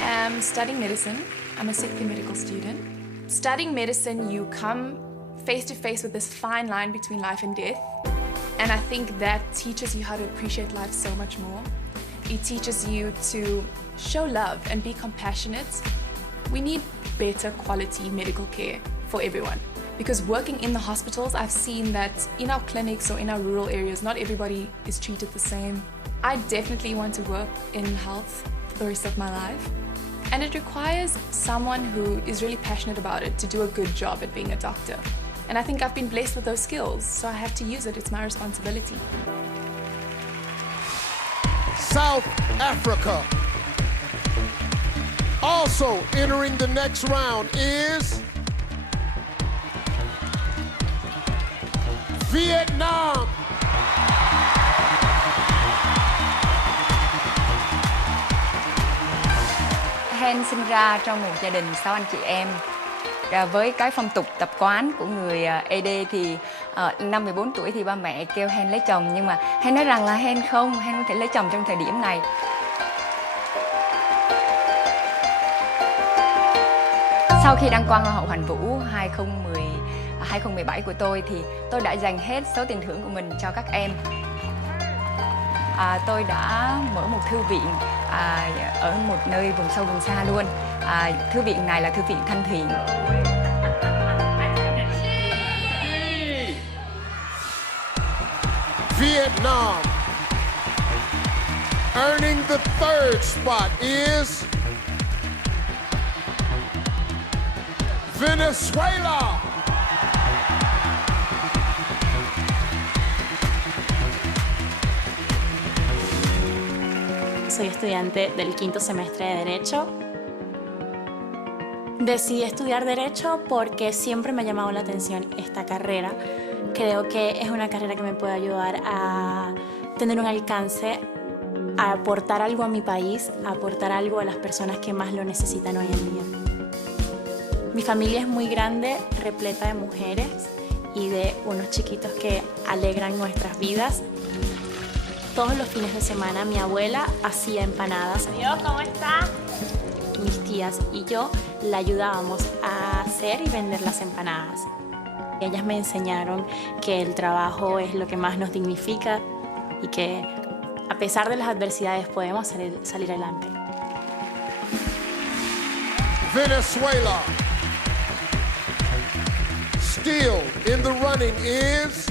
I'm studying medicine. I'm a 6th year medical student. Studying medicine, you come face to face with this fine line between life and death. And I think that teaches you how to appreciate life so much more. It teaches you to show love and be compassionate. We need better quality medical care for everyone. Because working in the hospitals, I've seen that in our clinics or in our rural areas, not everybody is treated the same. I definitely want to work in health for the rest of my life. And it requires someone who is really passionate about it to do a good job at being a doctor. And I think I've been blessed with those skills, so I have to use it. It's my responsibility. South Africa. Also entering the next round is Vietnam. Hen sinh ra trong một gia đình 6 anh chị em. Với cái phong tục tập quán của người ED thì năm 14 tuổi thì ba mẹ kêu Hen lấy chồng, nhưng mà Hen nói rằng là Hen không thể lấy chồng trong thời điểm này. Sau khi đăng quang Hoa hậu Hoàn vũ 2017 của tôi thì tôi đã dành hết số tiền thưởng của mình cho các em. Tôi đã mở một thư viện ở một nơi vùng sâu vùng xa luôn. Thư viện này là thư viện thân thiện. Vietnam. Earning the third spot is Venezuela. Soy estudiante del 5º semestre de Derecho. Decidí estudiar Derecho porque siempre me ha llamado la atención esta carrera. Creo que es una carrera que me puede ayudar a tener un alcance, a aportar algo a mi país, a aportar algo a las personas que más lo necesitan hoy en día. Mi familia es muy grande, repleta de mujeres y de unos chiquitos que alegran nuestras vidas. Todos los fines de semana mi abuela hacía empanadas. Adiós, ¿cómo está? Mis tías y yo la ayudábamos a hacer y vender las empanadas. Ellas me enseñaron que el trabajo es lo que más nos dignifica y que a pesar de las adversidades podemos salir adelante. Venezuela. Still in the running is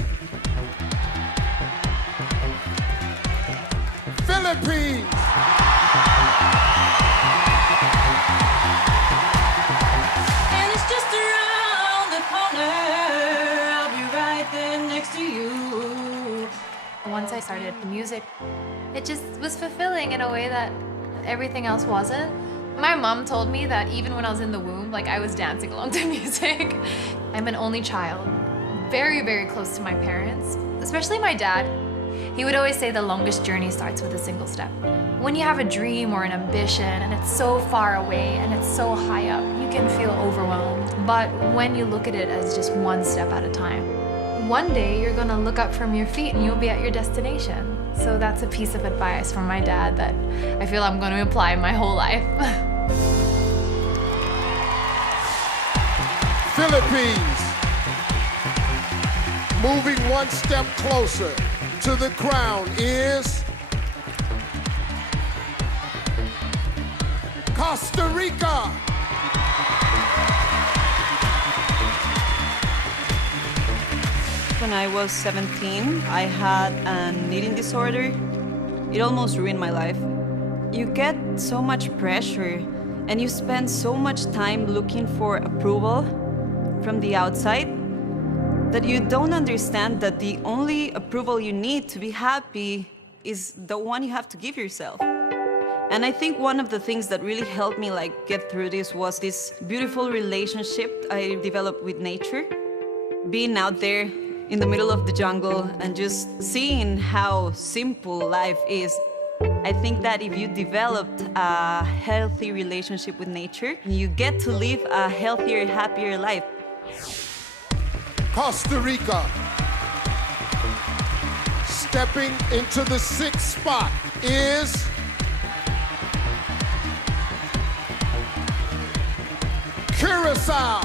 Philippines. And it's just around the corner. I'll be right there next to you. Once I started music, it just was fulfilling in a way that everything else wasn't. My mom told me that even when I was in the womb, like I was dancing along to music. I'm an only child, very, very close to my parents, especially my dad. He would always say the longest journey starts with a single step. When you have a dream or an ambition and it's so far away and it's so high up, you can feel overwhelmed. But when you look at it as just one step at a time, one day you're gonna look up from your feet and you'll be at your destination. So that's a piece of advice from my dad that I feel I'm gonna apply my whole life. Philippines. Moving one step closer to the crown is Costa Rica. When I was 17, I had an eating disorder. It almost ruined my life. You get so much pressure and you spend so much time looking for approval from the outside that you don't understand that the only approval you need to be happy is the one you have to give yourself. And I think one of the things that really helped me get through this was this beautiful relationship I developed with nature. Being out there in the middle of the jungle and just seeing how simple life is. I think that if you developed a healthy relationship with nature, you get to live a healthier, happier life. Costa Rica. Stepping into the 6th spot is Curacao.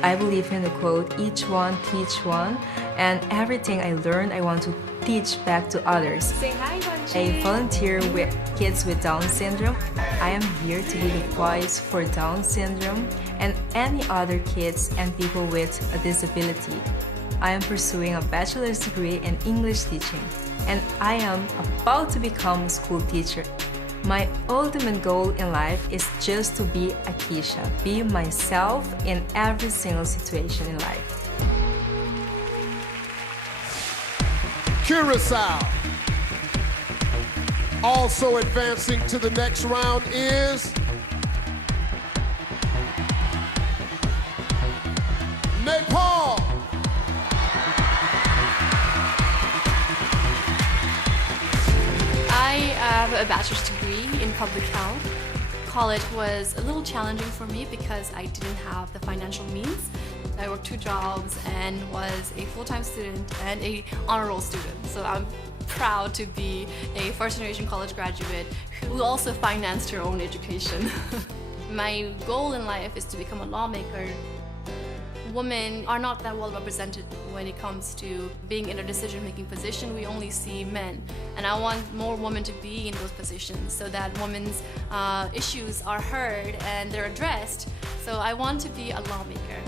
I believe in the quote, each one teach one, and everything I learn I want to teach back to others. Say hi, I volunteer with kids with Down syndrome. I am here to be the voice for Down syndrome and any other kids and people with a disability. I am pursuing a bachelor's degree in English teaching, and I am about to become a school teacher. My ultimate goal in life is just to be Akeisha, be myself in every single situation in life. Curacao. Also advancing to the next round is Nepal. I have a bachelor's degree in public health. College was a little challenging for me because I didn't have the financial means. I worked 2 jobs and was a full-time student and an honor roll student. So I'm proud to be a first-generation college graduate who also financed her own education. My goal in life is to become a lawmaker. Women are not that well represented when it comes to being in a decision-making position. We only see men. And I want more women to be in those positions so that women's issues are heard and they're addressed. So I want to be a lawmaker.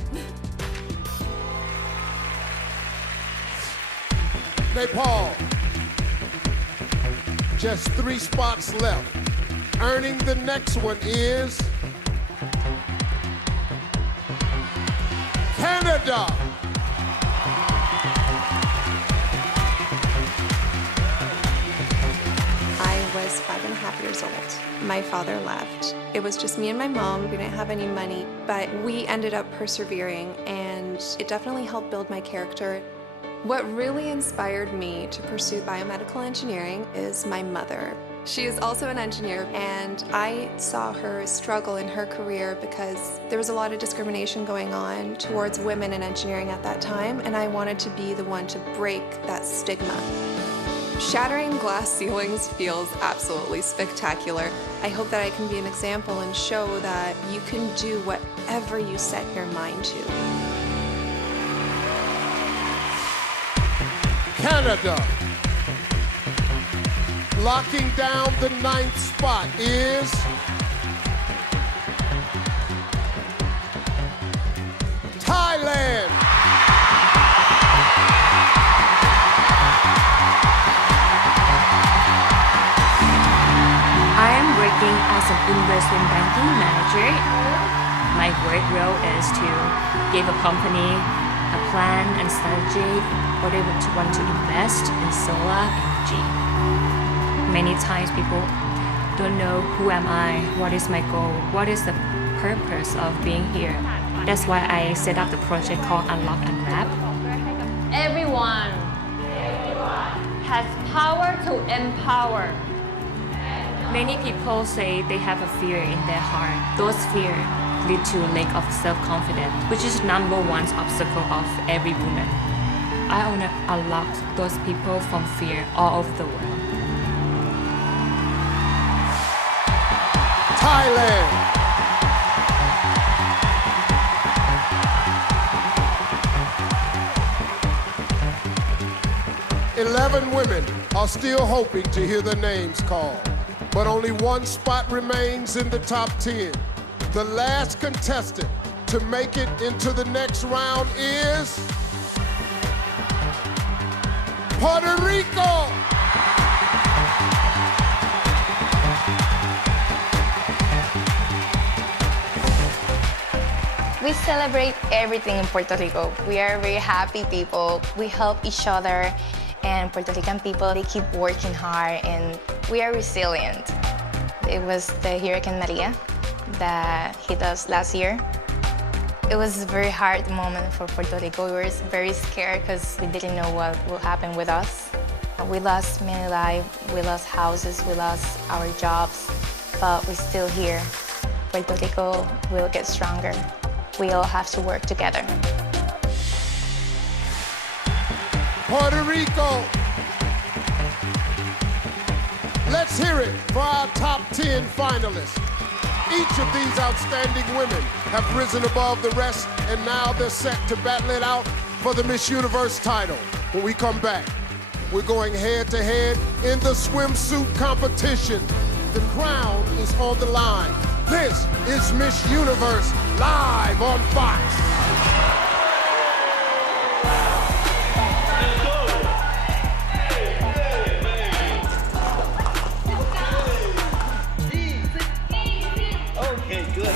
Nepal. Just 3 spots left. Earning the next one is Canada. I was 5.5 years old. My father left. It was just me and my mom. We didn't have any money, but we ended up persevering, and it definitely helped build my character. What really inspired me to pursue biomedical engineering is my mother. She is also an engineer, and I saw her struggle in her career because there was a lot of discrimination going on towards women in engineering at that time, and I wanted to be the one to break that stigma. Shattering glass ceilings feels absolutely spectacular. I hope that I can be an example and show that you can do whatever you set your mind to. Canada. Locking down the 9th spot is Thailand. I am working as an investment banking manager. My work role is to give a company a plan and strategy for they want to invest in solar energy. Many times people don't know who am I, what is my goal, what is the purpose of being here. That's why I set up the project called Unlock and Wrap. Everyone has power to empower. Many people say they have a fear in their heart. Those fears lead to lack of self-confidence, which is number 1 obstacle of every woman. I want to unlock those people from fear all over the world. Thailand. "11 women are still hoping to hear their names called, but only 1 spot remains in the top 10. The last contestant to make it into the next round is Puerto Rico. We celebrate everything in Puerto Rico. We are very happy people. We help each other, and Puerto Rican people, they keep working hard, and we are resilient. It was the Hurricane Maria that hit us last year. It was a very hard moment for Puerto Rico. We were very scared because we didn't know what will happen with us. We lost many lives, we lost houses, we lost our jobs, but we're still here. Puerto Rico will get stronger. We all have to work together. Puerto Rico. Let's hear it for our top 10 finalists. Each of these outstanding women have risen above the rest, and now they're set to battle it out for the Miss Universe title. When we come back, we're going head-to-head in the swimsuit competition. The crown is on the line. This is Miss Universe live on Fox. Okay, good.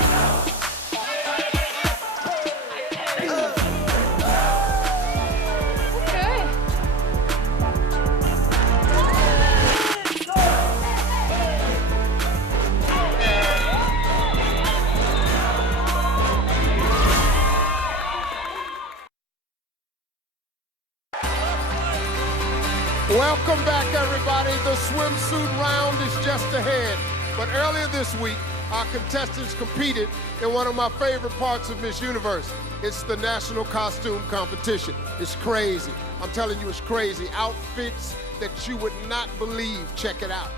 Welcome back, everybody. The swimsuit round is just ahead. But earlier this week, our contestants competed in one of my favorite parts of Miss Universe. It's the national costume competition. It's crazy. I'm telling you, it's crazy. Outfits that you would not believe. Check it out.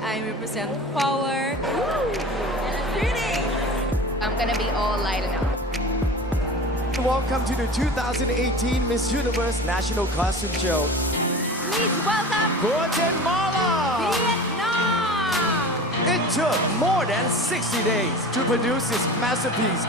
I represent power. Pretty. I'm gonna be all lighten up. Welcome to the 2018 Miss Universe National Costume Show. Please welcome Guatemala! Vietnam! It took more than 60 days to produce this masterpiece.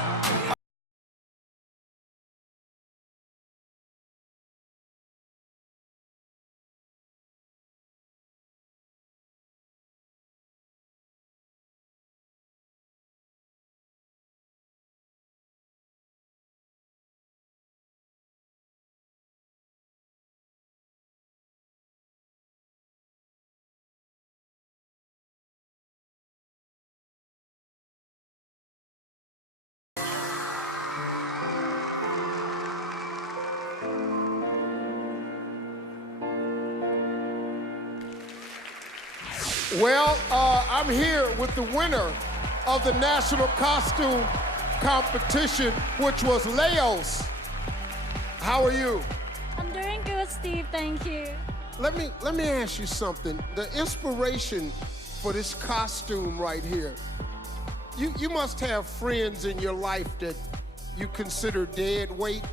Well, I'm here with the winner of the national costume competition, which was Laos. How are you? I'm doing good, Steve. Thank you. Let me ask you something. The inspiration for this costume right here, you must have friends in your life that you consider dead weight.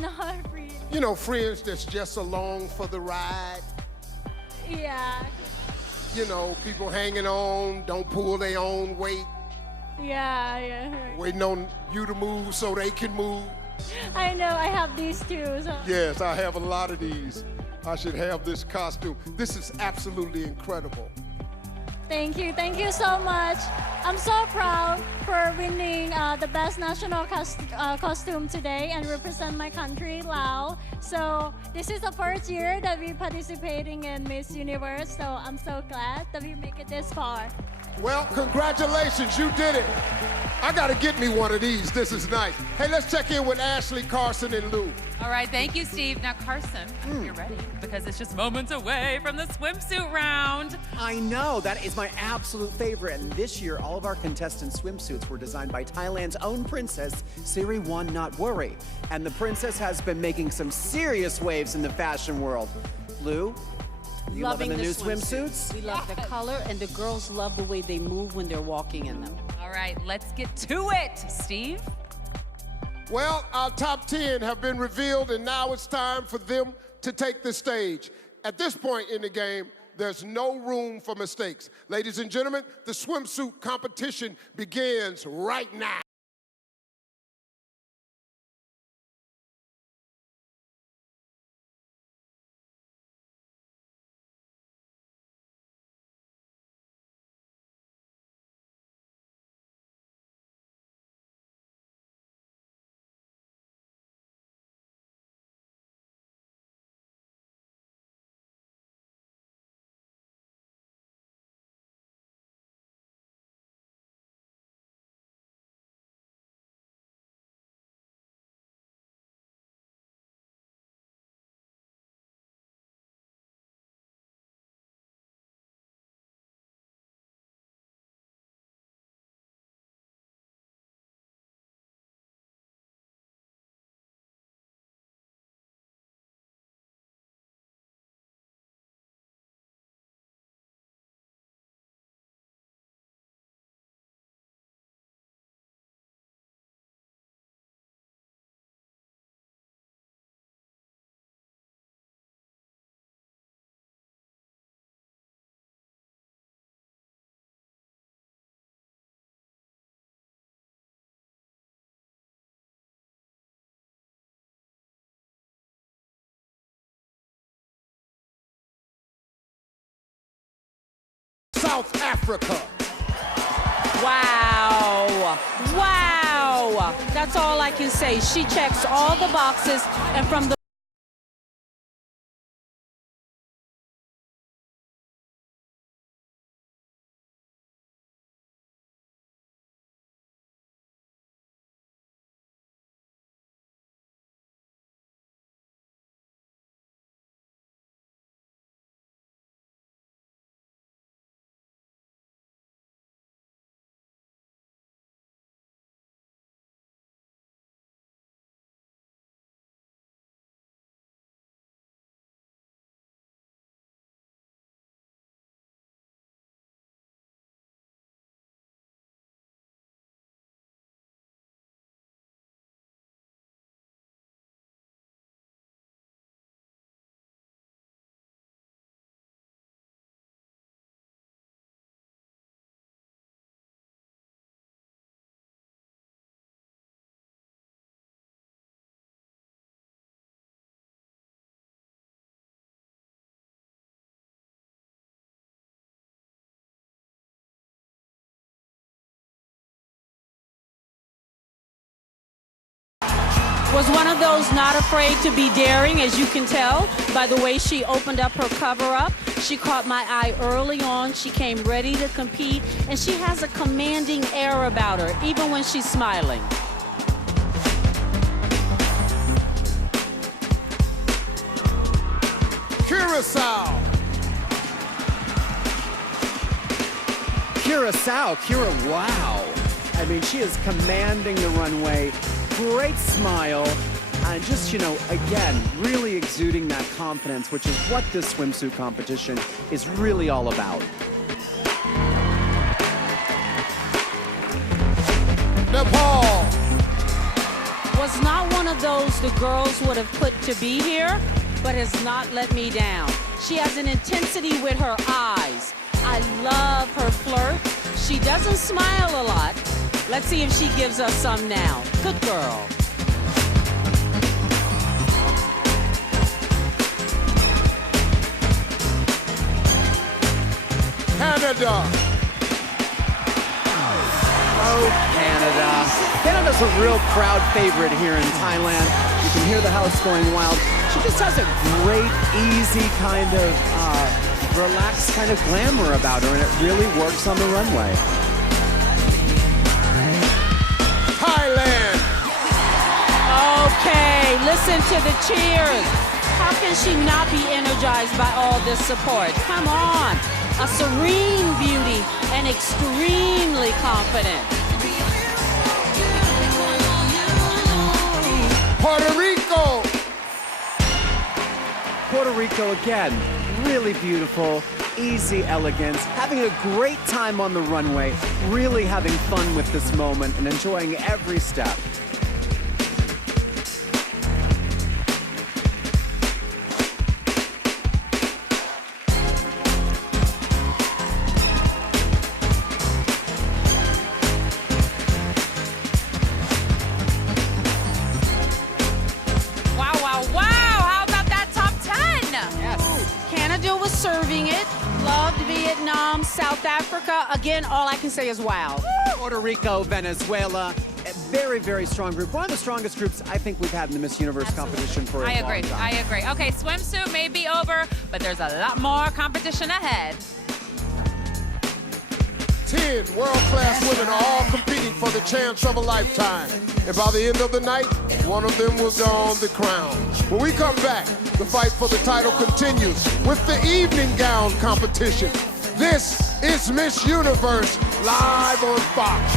Not really. You know, friends that's just along for the ride. Yeah. You know, people hanging on, don't pull their own weight, Yeah. waiting on you to move so they can move. I know, I have these too. So. Yes, I have a lot of these. I should have this costume. This is absolutely incredible. Thank you so much. I'm so proud for winning the best national costume today and represent my country, Laos. So this is the first year that we're participating in Miss Universe, so I'm so glad that we make it this far. Well, congratulations, you did it. I gotta get me one of these. This is nice. Hey, let's check in with Ashley, Carson, and Lou. All right, thank you, Steve. Now, Carson, you're ready because it's just moments away from the swimsuit round. I know, that is my absolute favorite. And this year, all of our contestant swimsuits were designed by Thailand's own princess, Siri One Not Worry. And the princess has been making some serious waves in the fashion world. Lou, you loving the new swimsuits? We love the color, and the girls love the way they move when they're walking in them. All right, let's get to it, Steve. Well, our top 10 have been revealed, and now it's time for them to take the stage. At this point in the game, there's no room for mistakes. Ladies and gentlemen, the swimsuit competition begins right now. South Africa. Wow. Wow. That's all I can say. She checks all the boxes, and from the was one of those not afraid to be daring, as you can tell by the way she opened up her cover-up. She caught my eye early on. She came ready to compete, and she has a commanding air about her, even when she's smiling. Curacao. Kira, wow. I mean, she is commanding the runway. Great smile. And just, again, really exuding that confidence, which is what this swimsuit competition is really all about. Nepal. Was not one of those the girls would have put to be here, but has not let me down. She has an intensity with her eyes. I love her flirt. She doesn't smile a lot. Let's see if she gives us some now. Good girl. Canada. Oh, Canada. Canada's a real crowd favorite here in Thailand. You can hear the house going wild. She just has a great, easy kind of relaxed kind of glamour about her, and it really works on the runway. Thailand. Okay, listen to the cheers. How can she not be energized by all this support? Come on. A serene beauty and extremely confident. Puerto Rico. Puerto Rico again, really beautiful, easy elegance, having a great time on the runway, really having fun with this moment and enjoying every step. Serving it. Loved Vietnam, South Africa. Again, all I can say is wow. Puerto Rico, Venezuela, a very, very strong group. One of the strongest groups I think we've had in the Miss Universe competition for a long time. I agree. Okay, swimsuit may be over, but there's a lot more competition ahead. 10 world-class women are all competing for the chance of a lifetime. And by the end of the night, one of them will don the crown. When we come back, the fight for the title continues with the evening gown competition. This is Miss Universe live on Fox.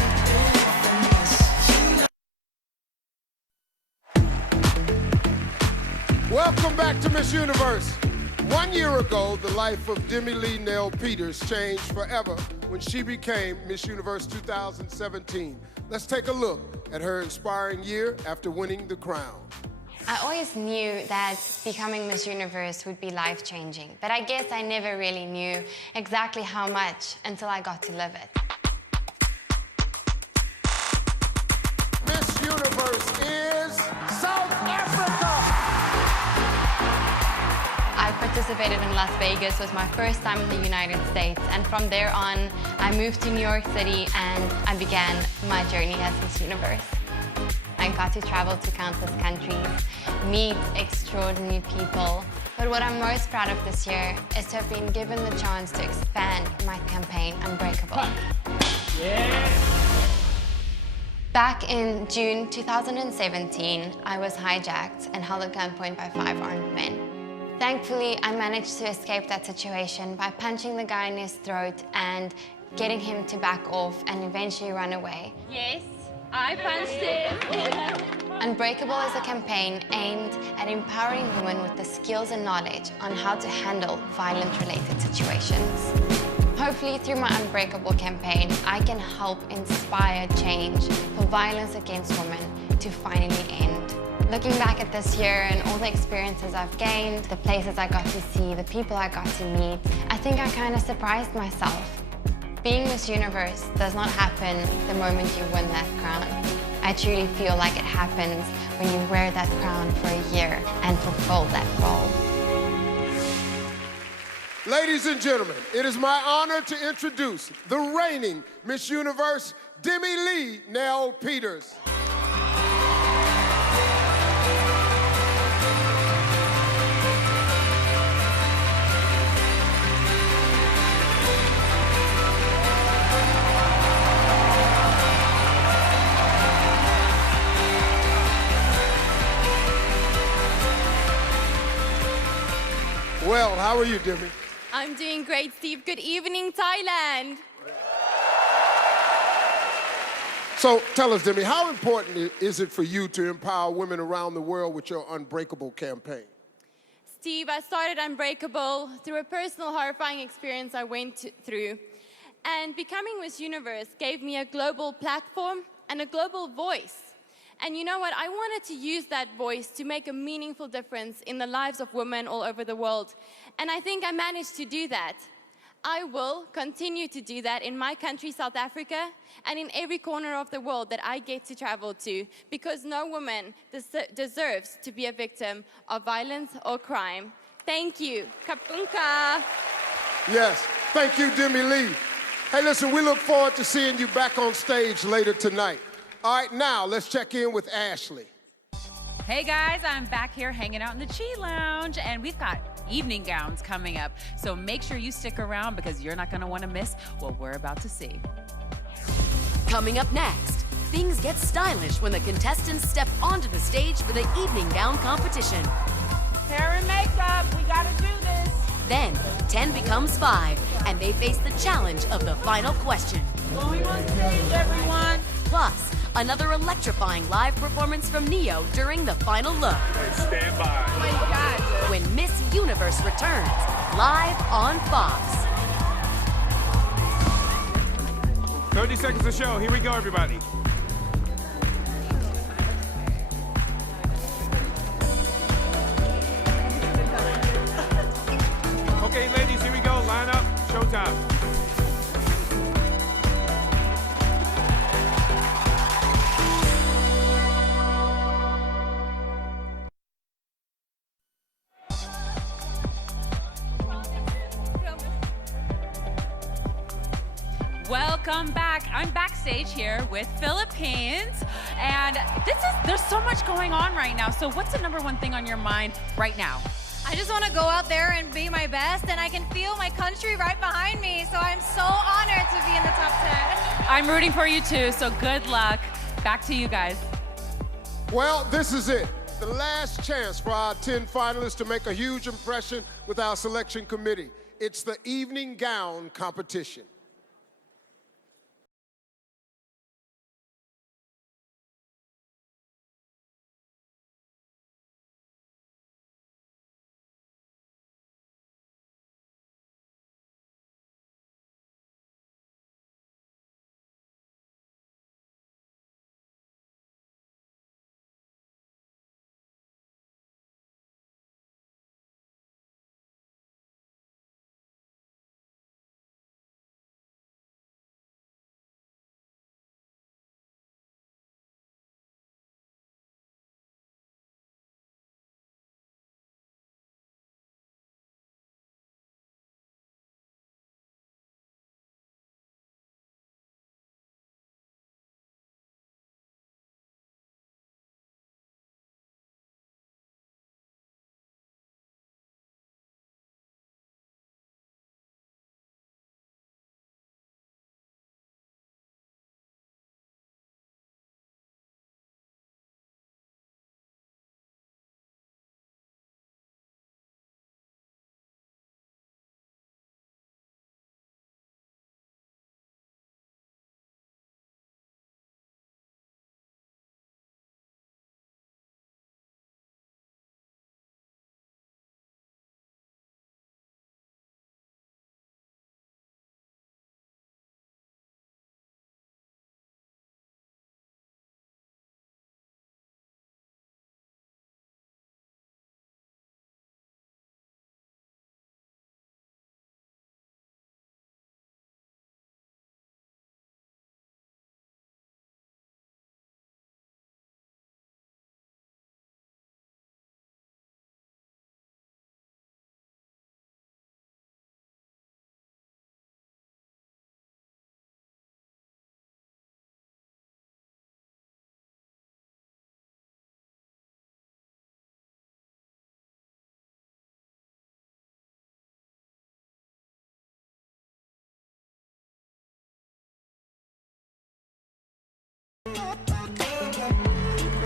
Welcome back to Miss Universe. 1 year ago, the life of Demi Lee Nell Peters changed forever when she became Miss Universe 2017. Let's take a look at her inspiring year after winning the crown. I always knew that becoming Miss Universe would be life-changing, but I guess I never really knew exactly how much until I got to live it. Miss Universe is South Africa! I participated in Las Vegas was my first time in the United States, and from there on, I moved to New York City and I began my journey as Miss Universe. I got to travel to countless countries, meet extraordinary people, but what I'm most proud of this year is to have been given the chance to expand my campaign, Unbreakable. Back in June 2017, I was hijacked and held at gunpoint by 5 armed men. Thankfully, I managed to escape that situation by punching the guy in his throat and getting him to back off and eventually run away. Yes, I punched him. Unbreakable is a campaign aimed at empowering women with the skills and knowledge on how to handle violence-related situations. Hopefully, through my Unbreakable campaign, I can help inspire change for violence against women to finally end. Looking back at this year and all the experiences I've gained, the places I got to see, the people I got to meet, I think I kind of surprised myself. Being Miss Universe does not happen the moment you win that crown. I truly feel like it happens when you wear that crown for a year and fulfill that role. Ladies and gentlemen, it is my honor to introduce the reigning Miss Universe, Demi Lee Nell Peters. Well, how are you, Demi? I'm doing great, Steve. Good evening, Thailand. So tell us, Demi, how important is it for you to empower women around the world with your Unbreakable campaign? Steve, I started Unbreakable through a personal horrifying experience I went through. And becoming Miss Universe gave me a global platform and a global voice. And you know what? I wanted to use that voice to make a meaningful difference in the lives of women all over the world. And I think I managed to do that. I will continue to do that in my country, South Africa, and in every corner of the world that I get to travel to, because no woman deserves to be a victim of violence or crime. Thank you. Kapunka. Yes, thank you, Demi Lee. Hey, listen, we look forward to seeing you back on stage later tonight. All right, now let's check in with Ashley. Hey guys, I'm back here hanging out in the Chi Lounge, and we've got evening gowns coming up. So make sure you stick around because you're not gonna wanna miss what we're about to see. Coming up next, things get stylish when the contestants step onto the stage for the evening gown competition. Hair and makeup, we gotta do this. Then, 10 becomes 5, and they face the challenge of the final question. Going on stage, everyone. Plus, another electrifying live performance from Neo during the final look. Hey, stand by. Oh my God. When Miss Universe returns, live on Fox. 30 seconds to show. Here we go, everybody. Okay, ladies, here we go. Line up. Showtime. Welcome back. I'm backstage here with Philippines, and there's so much going on right now. So what's the number one thing on your mind right now? I just want to go out there and be my best, and I can feel my country right behind me, so I'm so honored to be in the top 10. I'm rooting for you too, so good luck. Back to you guys. Well, this is it. The last chance for our 10 finalists to make a huge impression with our selection committee. It's the evening gown competition.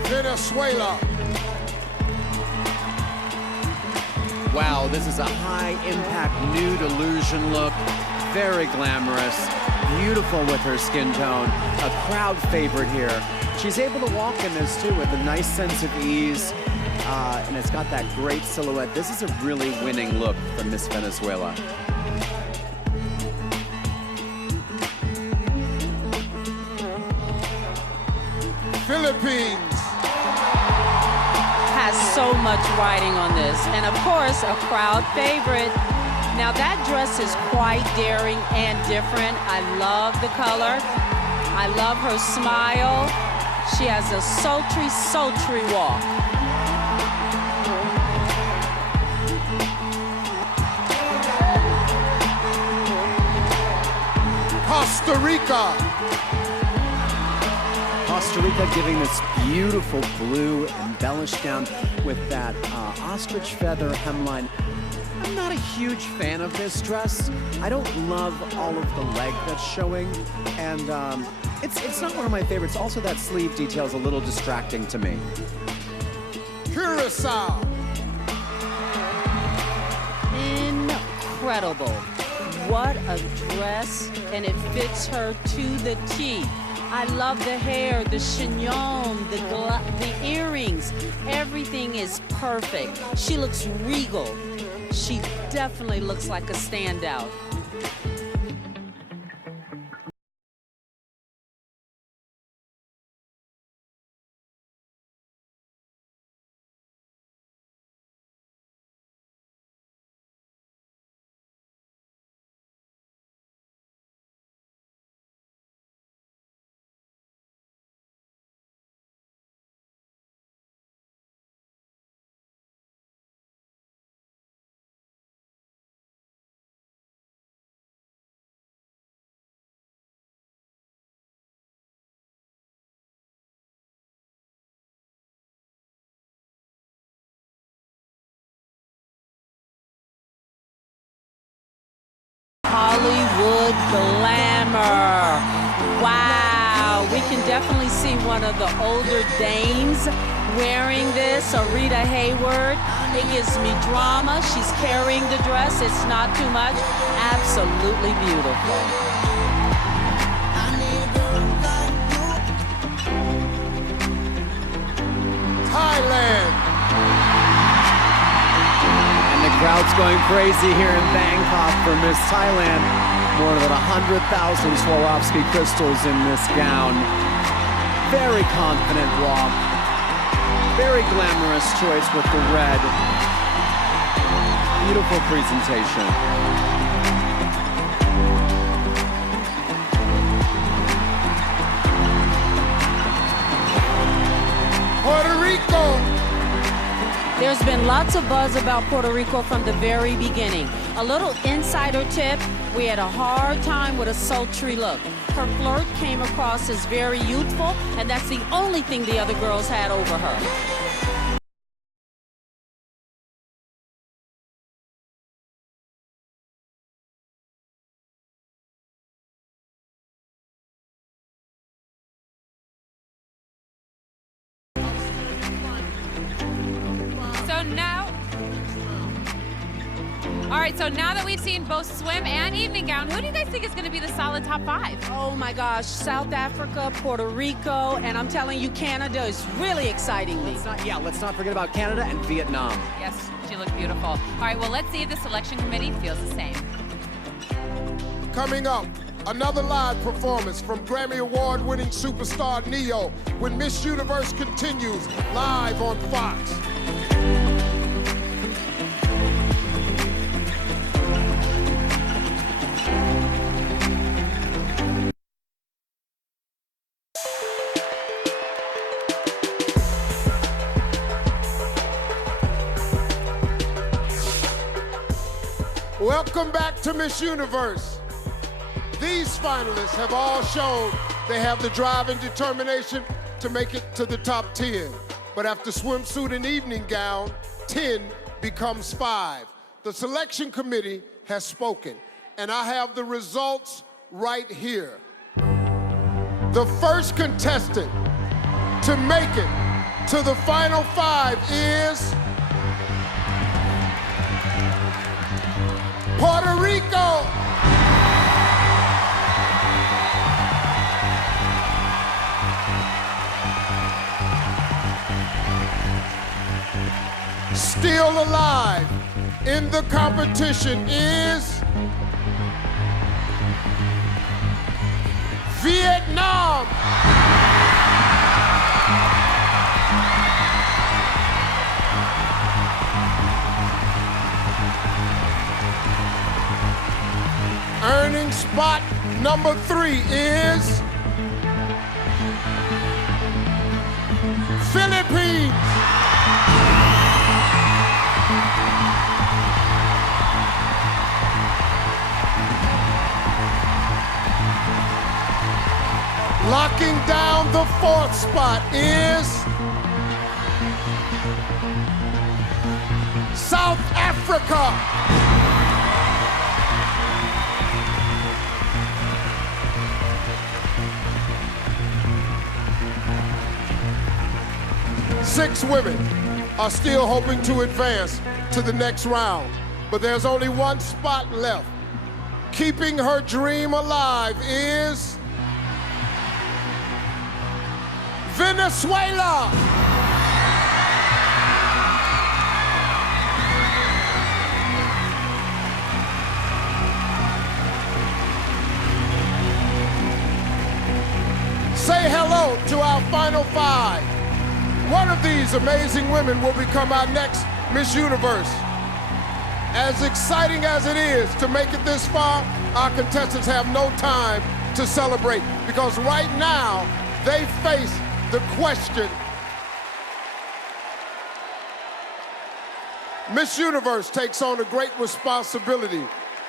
Venezuela. Wow, this is a high-impact nude illusion look. Very glamorous, beautiful with her skin tone. A crowd favorite here. She's able to walk in this too with a nice sense of ease. And it's got that great silhouette. This is a really winning look from Miss Venezuela. Philippines. Has so much riding on this. And of course, a crowd favorite. Now that dress is quite daring and different. I love the color. I love her smile. She has a sultry, sultry walk. Costa Rica. Costa Rica giving this beautiful blue embellished down with that ostrich feather hemline. I'm not a huge fan of this dress. I don't love all of the leg that's showing, and it's not one of my favorites. Also, that sleeve detail is a little distracting to me. Curacao. Incredible. What a dress, and it fits her to the T. I love the hair, the chignon, the earrings. Everything is perfect. She looks regal. She definitely looks like a standout. Hollywood glamour. Wow, we can definitely see one of the older dames wearing this, Rita Hayward. It gives me drama. She's carrying the dress. It's not too much. Absolutely beautiful. Thailand. And the crowd's going crazy here in Bangkok for Miss Thailand. More than 100,000 Swarovski crystals in this gown. Very confident walk. Very glamorous choice with the red. Beautiful presentation. Puerto Rico. There's been lots of buzz about Puerto Rico from the very beginning. A little insider tip, we had a hard time with a sultry look. Her flirt came across as very youthful, and that's the only thing the other girls had over her. So now that we've seen both swim and evening gown, who do you guys think is going to be the solid top 5? Oh my gosh, South Africa, Puerto Rico, and I'm telling you, Canada is really exciting me. Let's not forget about Canada and Vietnam. Yes, she looked beautiful. All right, well, let's see if the selection committee feels the same. Coming up, another live performance from Grammy Award-winning superstar Neo when Miss Universe continues live on Fox. Welcome back to Miss Universe. These finalists have all shown they have the drive and determination to make it to the top 10. But after swimsuit and evening gown, 10 becomes 5. The selection committee has spoken, and I have the results right here. The first contestant to make it to the final five is Puerto Rico. Still alive in the competition is Vietnam. Earning spot number 3 is Philippines. Locking down the 4th spot is South Africa. Six women are still hoping to advance to the next round, but there's only one spot left. Keeping her dream alive is Venezuela. Say hello to our final five. One of these amazing women will become our next Miss Universe. As exciting as it is to make it this far, our contestants have no time to celebrate because right now they face the question. Miss Universe takes on a great responsibility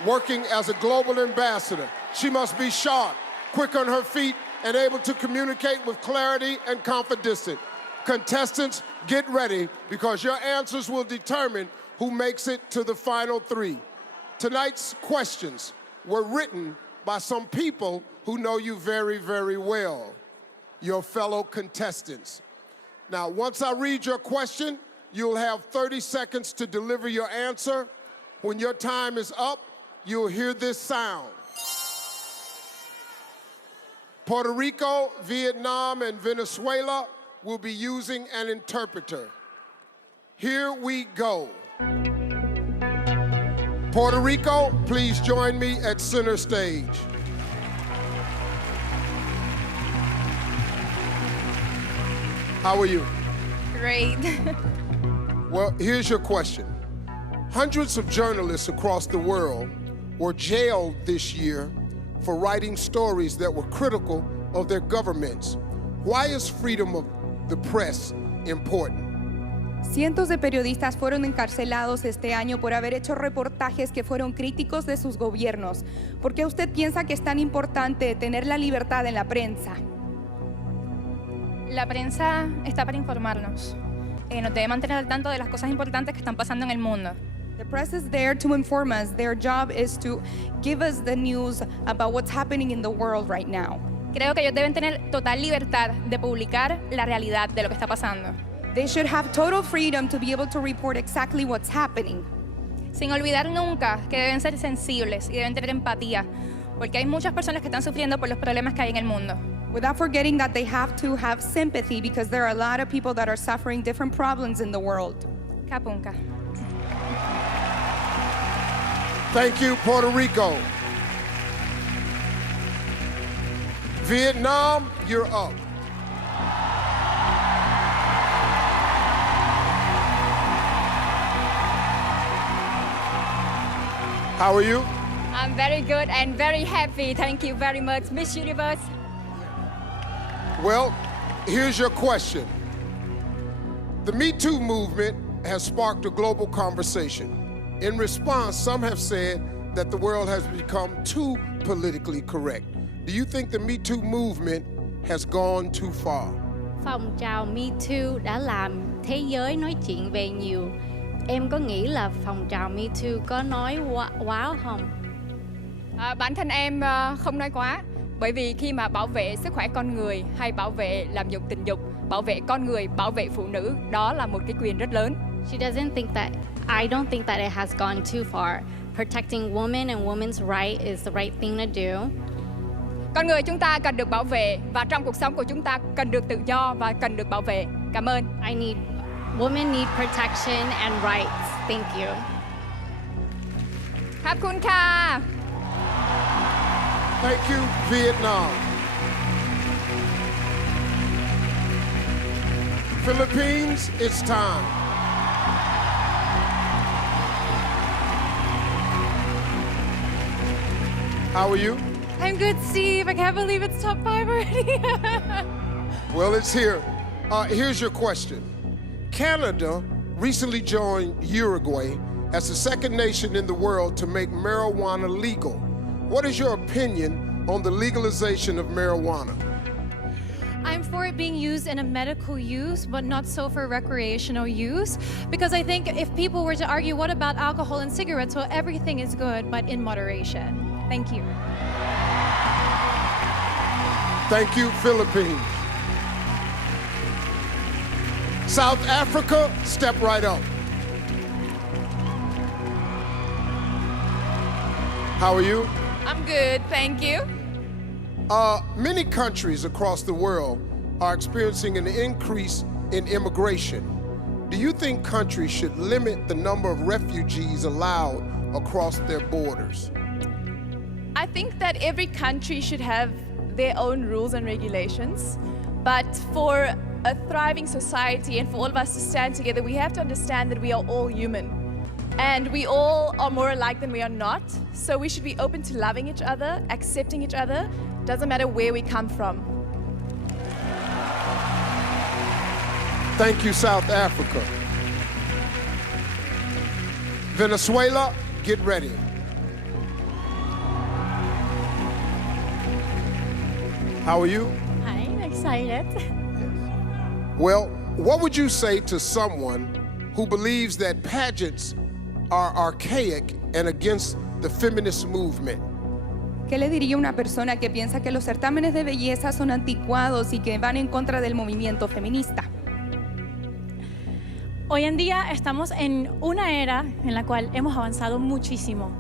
working as a global ambassador. She must be sharp, quick on her feet, and able to communicate with clarity and confidence. Contestants, get ready because your answers will determine who makes it to the final three. Tonight's questions were written by some people who know you very, very well, your fellow contestants. Now, once I read your question, you'll have 30 seconds to deliver your answer. When your time is up, you'll hear this sound. Puerto Rico, Vietnam, and Venezuela will be using an interpreter. Here we go. Puerto Rico, please join me at center stage. How are you? Great. Well, here's your question. Hundreds of journalists across the world were jailed this year for writing stories that were critical of their governments. Why is freedom of the press important? Cientos de periodistas fueron encarcelados este año por haber hecho reportajes que fueron críticos de sus gobiernos. ¿Por qué usted piensa que es tan importante tener la libertad en la prensa? La prensa está para informarnos. Nos debe mantener al tanto de las cosas importantes que están pasando en el mundo. The press is there to inform us. Their job is to give us the news about what's happening in the world right now. Creo que ellos deben tener total libertad de publicar la realidad de lo que está pasando. They should have total freedom to be able to report exactly what's happening. Sin olvidar nunca que deben ser sensibles y deben tener empatía, porque hay muchas personas que están sufriendo por los problemas que hay en el mundo. Without forgetting that they have to have sympathy because there are a lot of people that are suffering different problems in the world. Kapunka. Thank you, Puerto Rico. Vietnam, you're up. How are you? I'm very good and very happy. Thank you very much, Miss Universe. Well, here's your question. The Me Too movement has sparked a global conversation. In response, some have said that the world has become too politically correct. Do you think the Me Too movement has gone too far? Phong trào Me Too đã làm thế giới nói chuyện về nhiều. Em có nghĩ là phong trào Me Too có nói quá không? Bản thân em không nói quá. Bởi vì khi mà bảo vệ sức khỏe con người hay bảo vệ làm dục tình dục, bảo vệ con người, bảo vệ phụ nữ, đó là một cái quyền rất lớn. She doesn't think that, I don't think that it has gone too far. Protecting women and women's right is the right thing to do. Con người chúng ta cần được bảo vệ và trong cuộc sống của chúng ta cần được tự do và cần được bảo vệ. Cảm ơn. Women need protection and rights. Thank you. ขอบคุณค่ะ Thank you, Vietnam. Philippines, it's time. How are you? I'm good, Steve. I can't believe it's top 5 already. Well, it's here. Here's your question. Canada recently joined Uruguay as the second nation in the world to make marijuana legal. What is your opinion on the legalization of marijuana? I'm for it being used in a medical use, but not so for recreational use. Because I think if people were to argue, what about alcohol and cigarettes? Well, everything is good, but in moderation. Thank you. Thank you, Philippines. South Africa, step right up. How are you? I'm good, thank you. Many countries across the world are experiencing an increase in immigration. Do you think countries should limit the number of refugees allowed across their borders? I think that every country should have their own rules and regulations, but for a thriving society and for all of us to stand together, we have to understand that we are all human. And we all are more alike than we are not, so we should be open to loving each other, accepting each other, doesn't matter where we come from. Thank you, South Africa. Venezuela, get ready. How are you? I'm excited. Well, what would you say to someone who believes that pageants are archaic and against the feminist movement? ¿Qué le diría a una persona que piensa que los certámenes de belleza son anticuados y que van en contra del movimiento feminista? Hoy en día estamos en una era en la cual hemos avanzado muchísimo.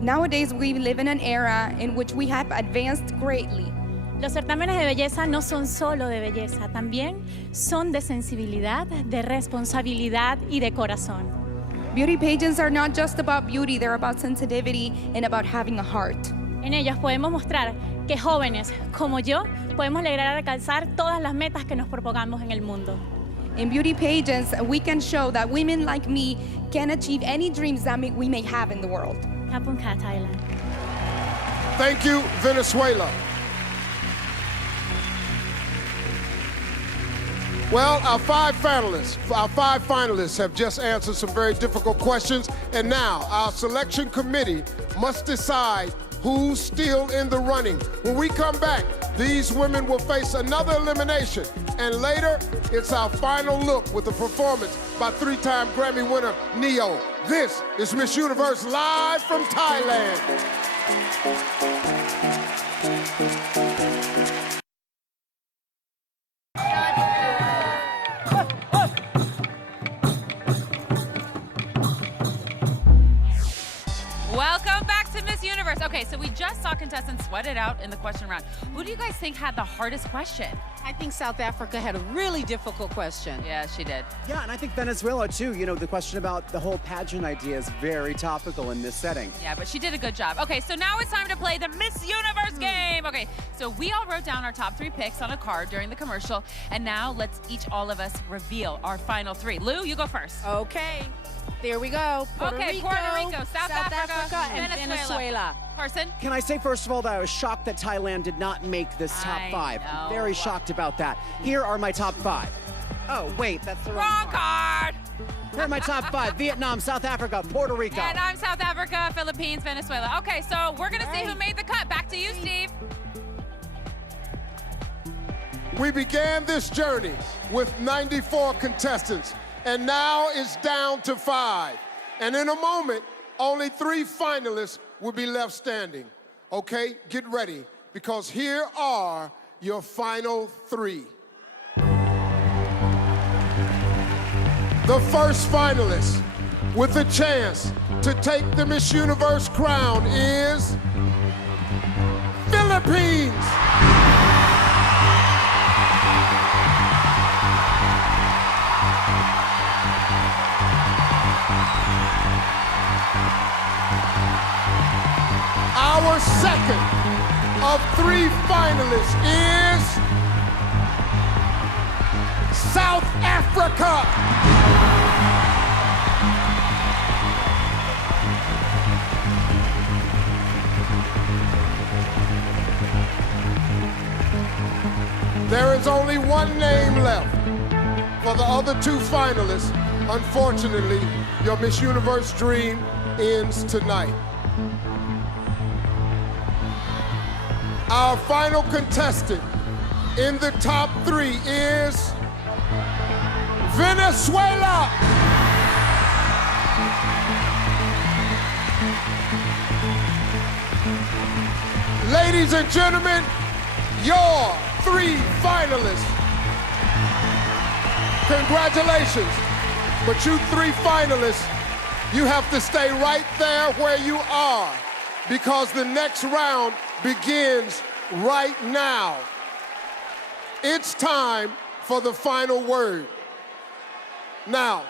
Nowadays we live in an era in which we have advanced greatly. Los certámenes de belleza no son solo de belleza, también son de sensibilidad, de responsabilidad y de corazón. Beauty pageants are not just about beauty, they're about sensitivity and about having a heart. En ellos podemos mostrar que jóvenes como yo podemos lograr alcanzar todas las metas que nos propongamos en el mundo. In beauty pageants, we can show that women like me can achieve any dreams that we may have in the world. Kapunka, Thailand. Thank you, Venezuela. Well, our five finalists have just answered some very difficult questions, and now our selection committee must decide who's still in the running. When we come back, these women will face another elimination, and later, it's our final look with a performance by three-time Grammy winner Neo. This is Miss Universe live from Thailand. Welcome back to Miss Universe. Okay, so we just saw contestants sweat it out in the question round. Who do you guys think had the hardest question? I think South Africa had a really difficult question. Yeah, she did. Yeah, and I think Venezuela too. You know, the question about the whole pageant idea is very topical in this setting. Yeah, but she did a good job. Okay, so now it's time to play the Miss Universe game. Okay, so we all wrote down our top 3 picks on a card during the commercial, and now let's all of us reveal our final 3. Lou, you go first. Okay. There we go. Puerto Rico, South Africa, and Venezuela. Carson? Can I say, first of all, that I was shocked that Thailand did not make this top 5. know. Very shocked about that. Here are my top 5. Oh, wait, that's the wrong card. Here are my top 5. Vietnam, South Africa, Puerto Rico. And I'm South Africa, Philippines, Venezuela. Okay, so we're going to see who made the cut. Back to you, Steve. We began this journey with 94 contestants, and now it's down to 5. And in a moment, only 3 finalists will be left standing. Okay, get ready, because here are your final 3. The first finalist with a chance to take the Miss Universe crown is Philippines. Our second of 3 finalists is South Africa. There is only one name left. For the other 2 finalists, unfortunately, your Miss Universe dream ends tonight. Our final contestant in the top 3 is Venezuela. Ladies and gentlemen, your 3 finalists. Congratulations. But you 3 finalists, you have to stay right there where you are because the next round begins right now. It's time for the final word. Now,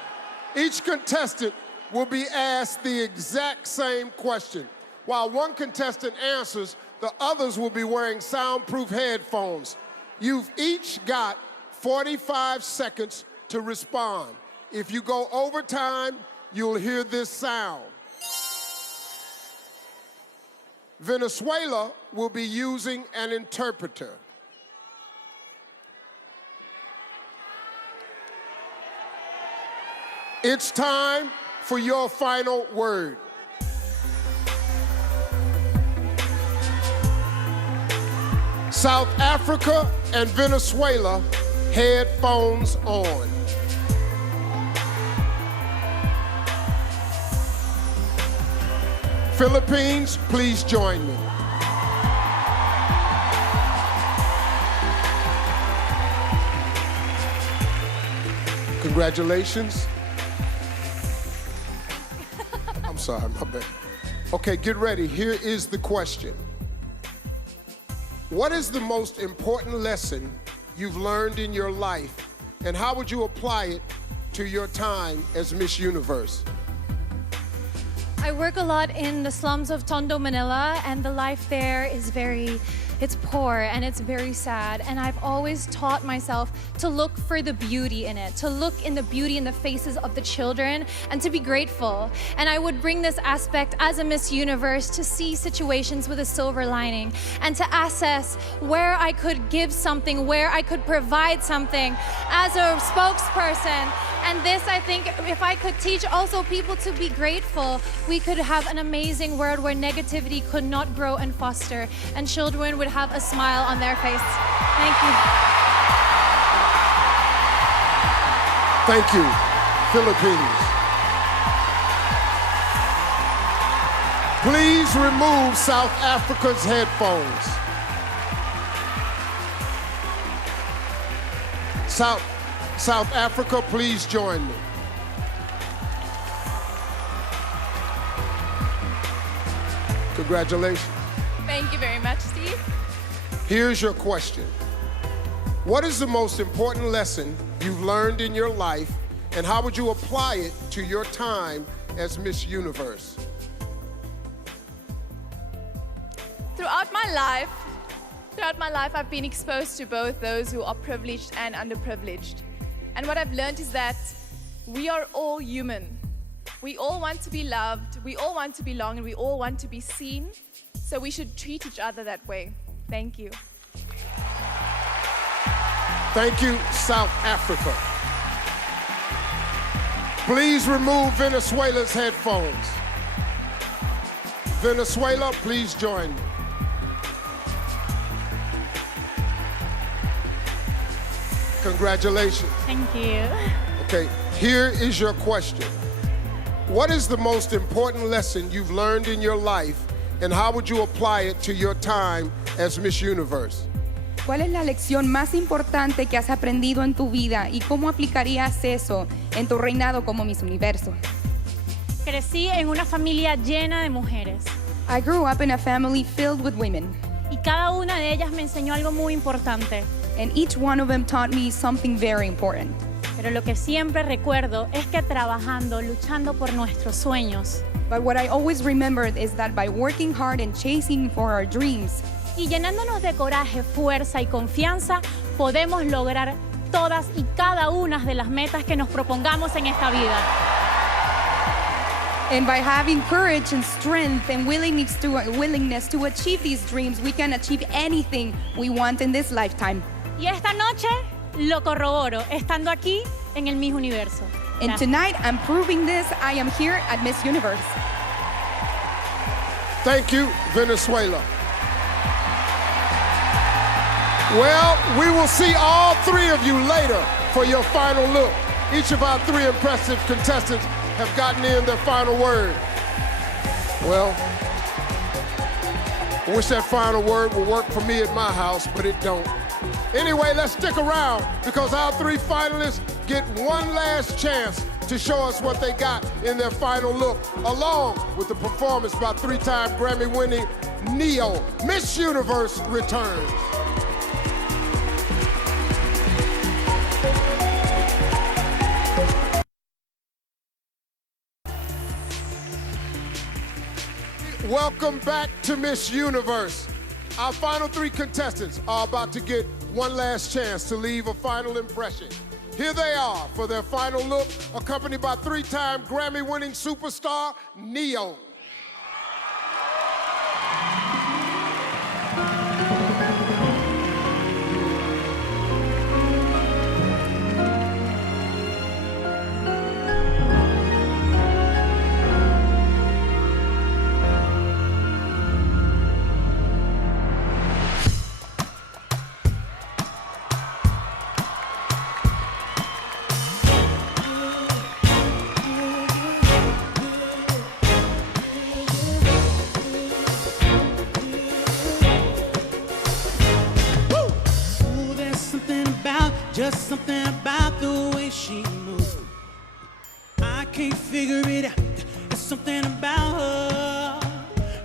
each contestant will be asked the exact same question. While one contestant answers, the others will be wearing soundproof headphones. You've each got 45 seconds to respond. If you go over time, you'll hear this sound. Venezuela will be using an interpreter. It's time for your final word. South Africa and Venezuela, headphones on. Philippines, please join me. Congratulations. I'm sorry, my bad. Okay, get ready. Here is the question. What is the most important lesson you've learned in your life, and how would you apply it to your time as Miss Universe? I work a lot in the slums of Tondo, Manila, and the life there is it's poor and it's very sad. And I've always taught myself to look for the beauty in it, to look in the beauty in the faces of the children and to be grateful. And I would bring this aspect as a Miss Universe to see situations with a silver lining and to assess where I could give something, where I could provide something as a spokesperson. And this, I think, if I could teach also people to be grateful, we could have an amazing world where negativity could not grow and foster, and children would have a smile on their face. Thank you. Thank you, Philippines. Please remove South Africa's headphones. South Africa, please join me. Congratulations. Thank you very much, Steve. Here's your question. What is the most important lesson you've learned in your life, and how would you apply it to your time as Miss Universe? Throughout my life, I've been exposed to both those who are privileged and underprivileged. And what I've learned is that we are all human. We all want to be loved, we all want to belong, and we all want to be seen. So we should treat each other that way. Thank you. Thank you, South Africa. Please remove Venezuela's headphones. Venezuela, please join me. Congratulations. Thank you. Okay, here is your question. What is the most important lesson you've learned in your life, and how would you apply it to your time as Miss Universe? ¿Cuál es la lección más importante que has aprendido en tu vida y cómo aplicarías eso en tu reinado como Miss Universo? Crecí en una familia llena de mujeres. I grew up in a family filled with women. Y cada una de ellas me enseñó algo muy importante. And each one of them taught me something very important. Pero lo que siempre recuerdo es que trabajando, luchando por nuestros sueños. But what I always remembered is that by working hard and chasing for our dreams, y llenándonos de coraje, fuerza y confianza, podemos lograr todas y cada una de las metas que nos propongamos en esta vida. And by having courage and strength and willingness to achieve these dreams, we can achieve anything we want in this lifetime. Y esta noche lo corroboro, estando aquí en el Miss Universo. And tonight, I'm proving this. I am here at Miss Universe. Thank you, Venezuela. Well, we will see all three of you later for your final look. Each of our three impressive contestants have gotten in their final word. Well, I wish that final word would work for me at my house, but it don't. Anyway, let's stick around because our three finalists get one last chance to show us what they got in their final look, along with the performance by three-time Grammy-winning Neo. Miss Universe returns. Welcome back to Miss Universe. Our final three contestants are about to get one last chance to leave a final impression. Here they are for their final look, accompanied by three-time Grammy-winning superstar, Neo. Just something about the way she moves. I can't figure it out. There's something about her.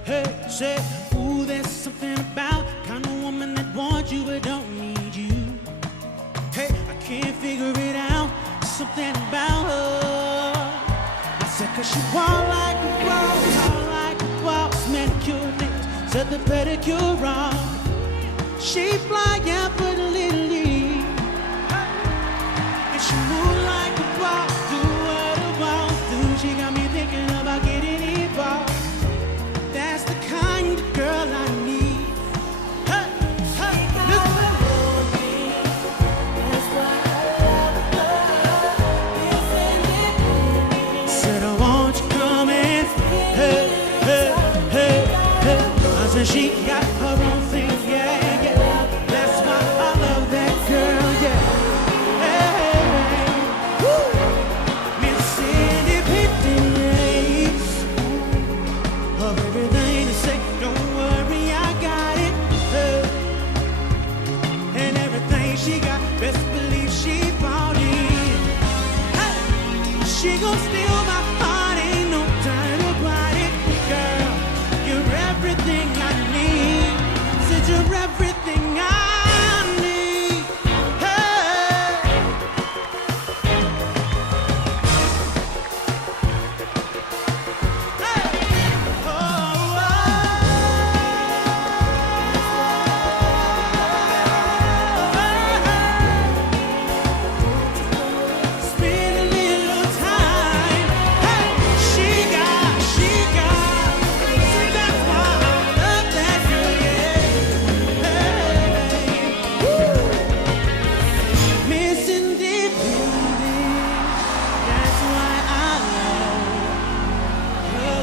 Hey, say, ooh, there's something about kind of woman that wants you but don't need you. Hey, I can't figure it out. There's something about her. I said, cause she walk like a boss, talk like a boss, manicure nails, set the pedicure wrong. She fly out for the little league. She move like a boss, do what a boss do. She got me thinking about getting involved. That's the kind of girl I need. Hey, hey, listen. Said I want you coming. Hey, hey, hey, hey. I said she got her own thing, yeah, yeah. That's why I love that girl, yeah. She gon' steal my heart, ain't no time about it. Girl, you're everything I need. Said you're everything I need. Hey. Hey. Oh, spend a little time. Hey, she got. See, that's why I love that girl, yeah. Hey, woo. Miss Independent. That's why I love her.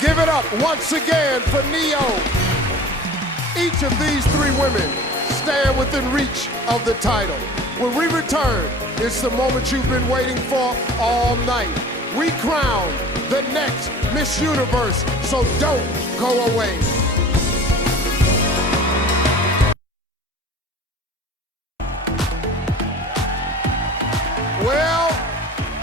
Give it up once again for Neo. Each of these three women stand within reach of the title. When we return, it's the moment you've been waiting for all night. We crown the next Miss Universe, so don't go away. Well,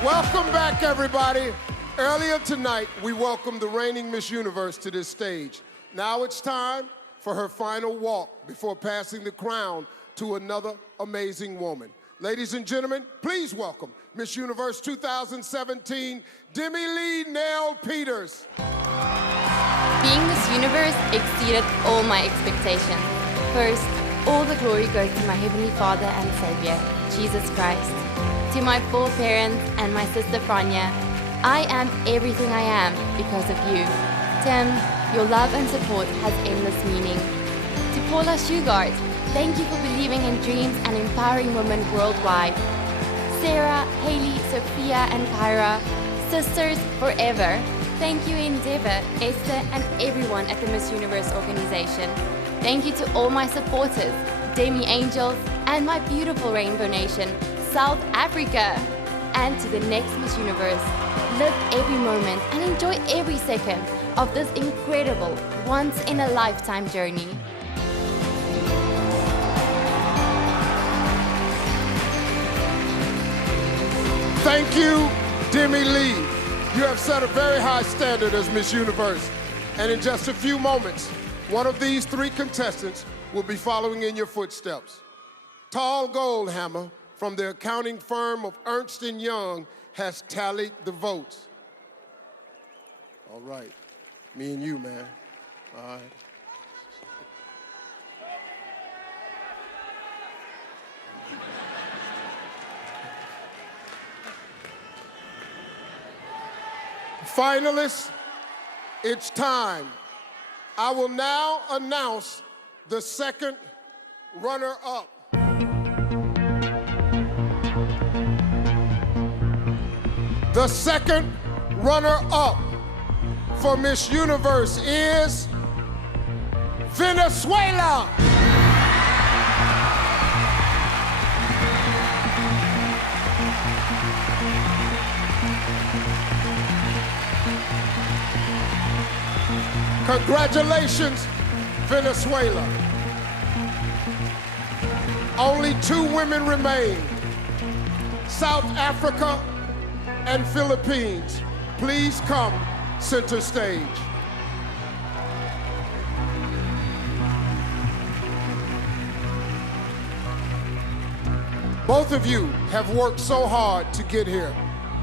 welcome back, everybody. Earlier tonight, we welcomed the reigning Miss Universe to this stage. Now it's time for her final walk before passing the crown to another amazing woman. Ladies and gentlemen, please welcome Miss Universe 2017, Demi Lee Nell Peters. Being Miss Universe exceeded all my expectations. First, all the glory goes to my Heavenly Father and Savior, Jesus Christ. To my four parents and my sister Franya, I am everything I am because of you. Tim, your love and support has endless meaning. To Paula Shugart, thank you for believing in dreams and empowering women worldwide. Sarah, Haley, Sophia, and Kyra, sisters forever. Thank you, Endeavour, Esther, and everyone at the Miss Universe organization. Thank you to all my supporters, Demi Angels, and my beautiful Rainbow Nation, South Africa. And to the next Miss Universe, live every moment and enjoy every second of this incredible, once-in-a-lifetime journey. Thank you, Demi Lee. You have set a very high standard as Miss Universe. And in just a few moments, one of these three contestants will be following in your footsteps. Tall Goldhammer from the accounting firm of Ernst & Young has tallied the votes. All right, me and you, man. All right. Finalists, it's time. I will now announce the second runner-up. The second runner-up for Miss Universe is Venezuela. Congratulations, Venezuela. Only two women remain, South Africa and Philippines. Please come center stage. Both of you have worked so hard to get here,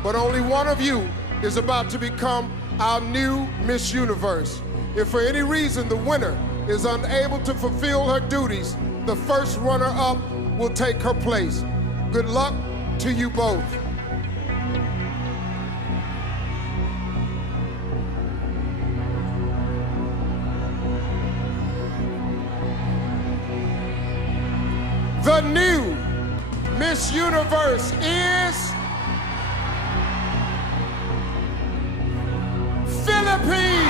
but only one of you is about to become our new Miss Universe. If for any reason the winner is unable to fulfill her duties, the first runner-up will take her place. Good luck to you both. The new Miss Universe is Philippines.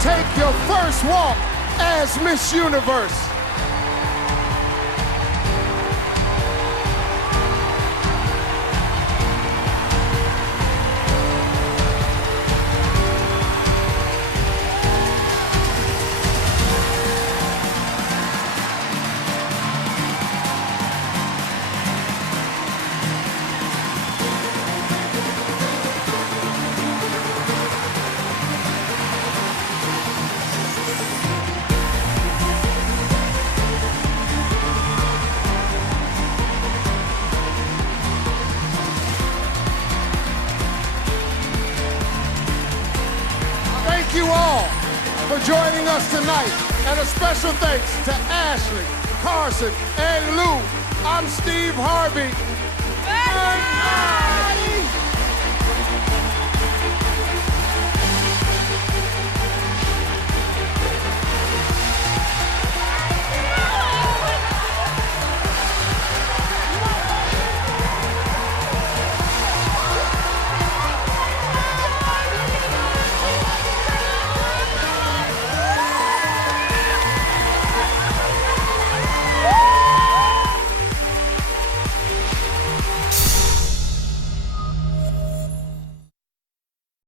Take your first walk as Miss Universe. Thank you all for joining us tonight. And a special thanks to Ashley, Carson, and Lou. I'm Steve Harvey. Good night.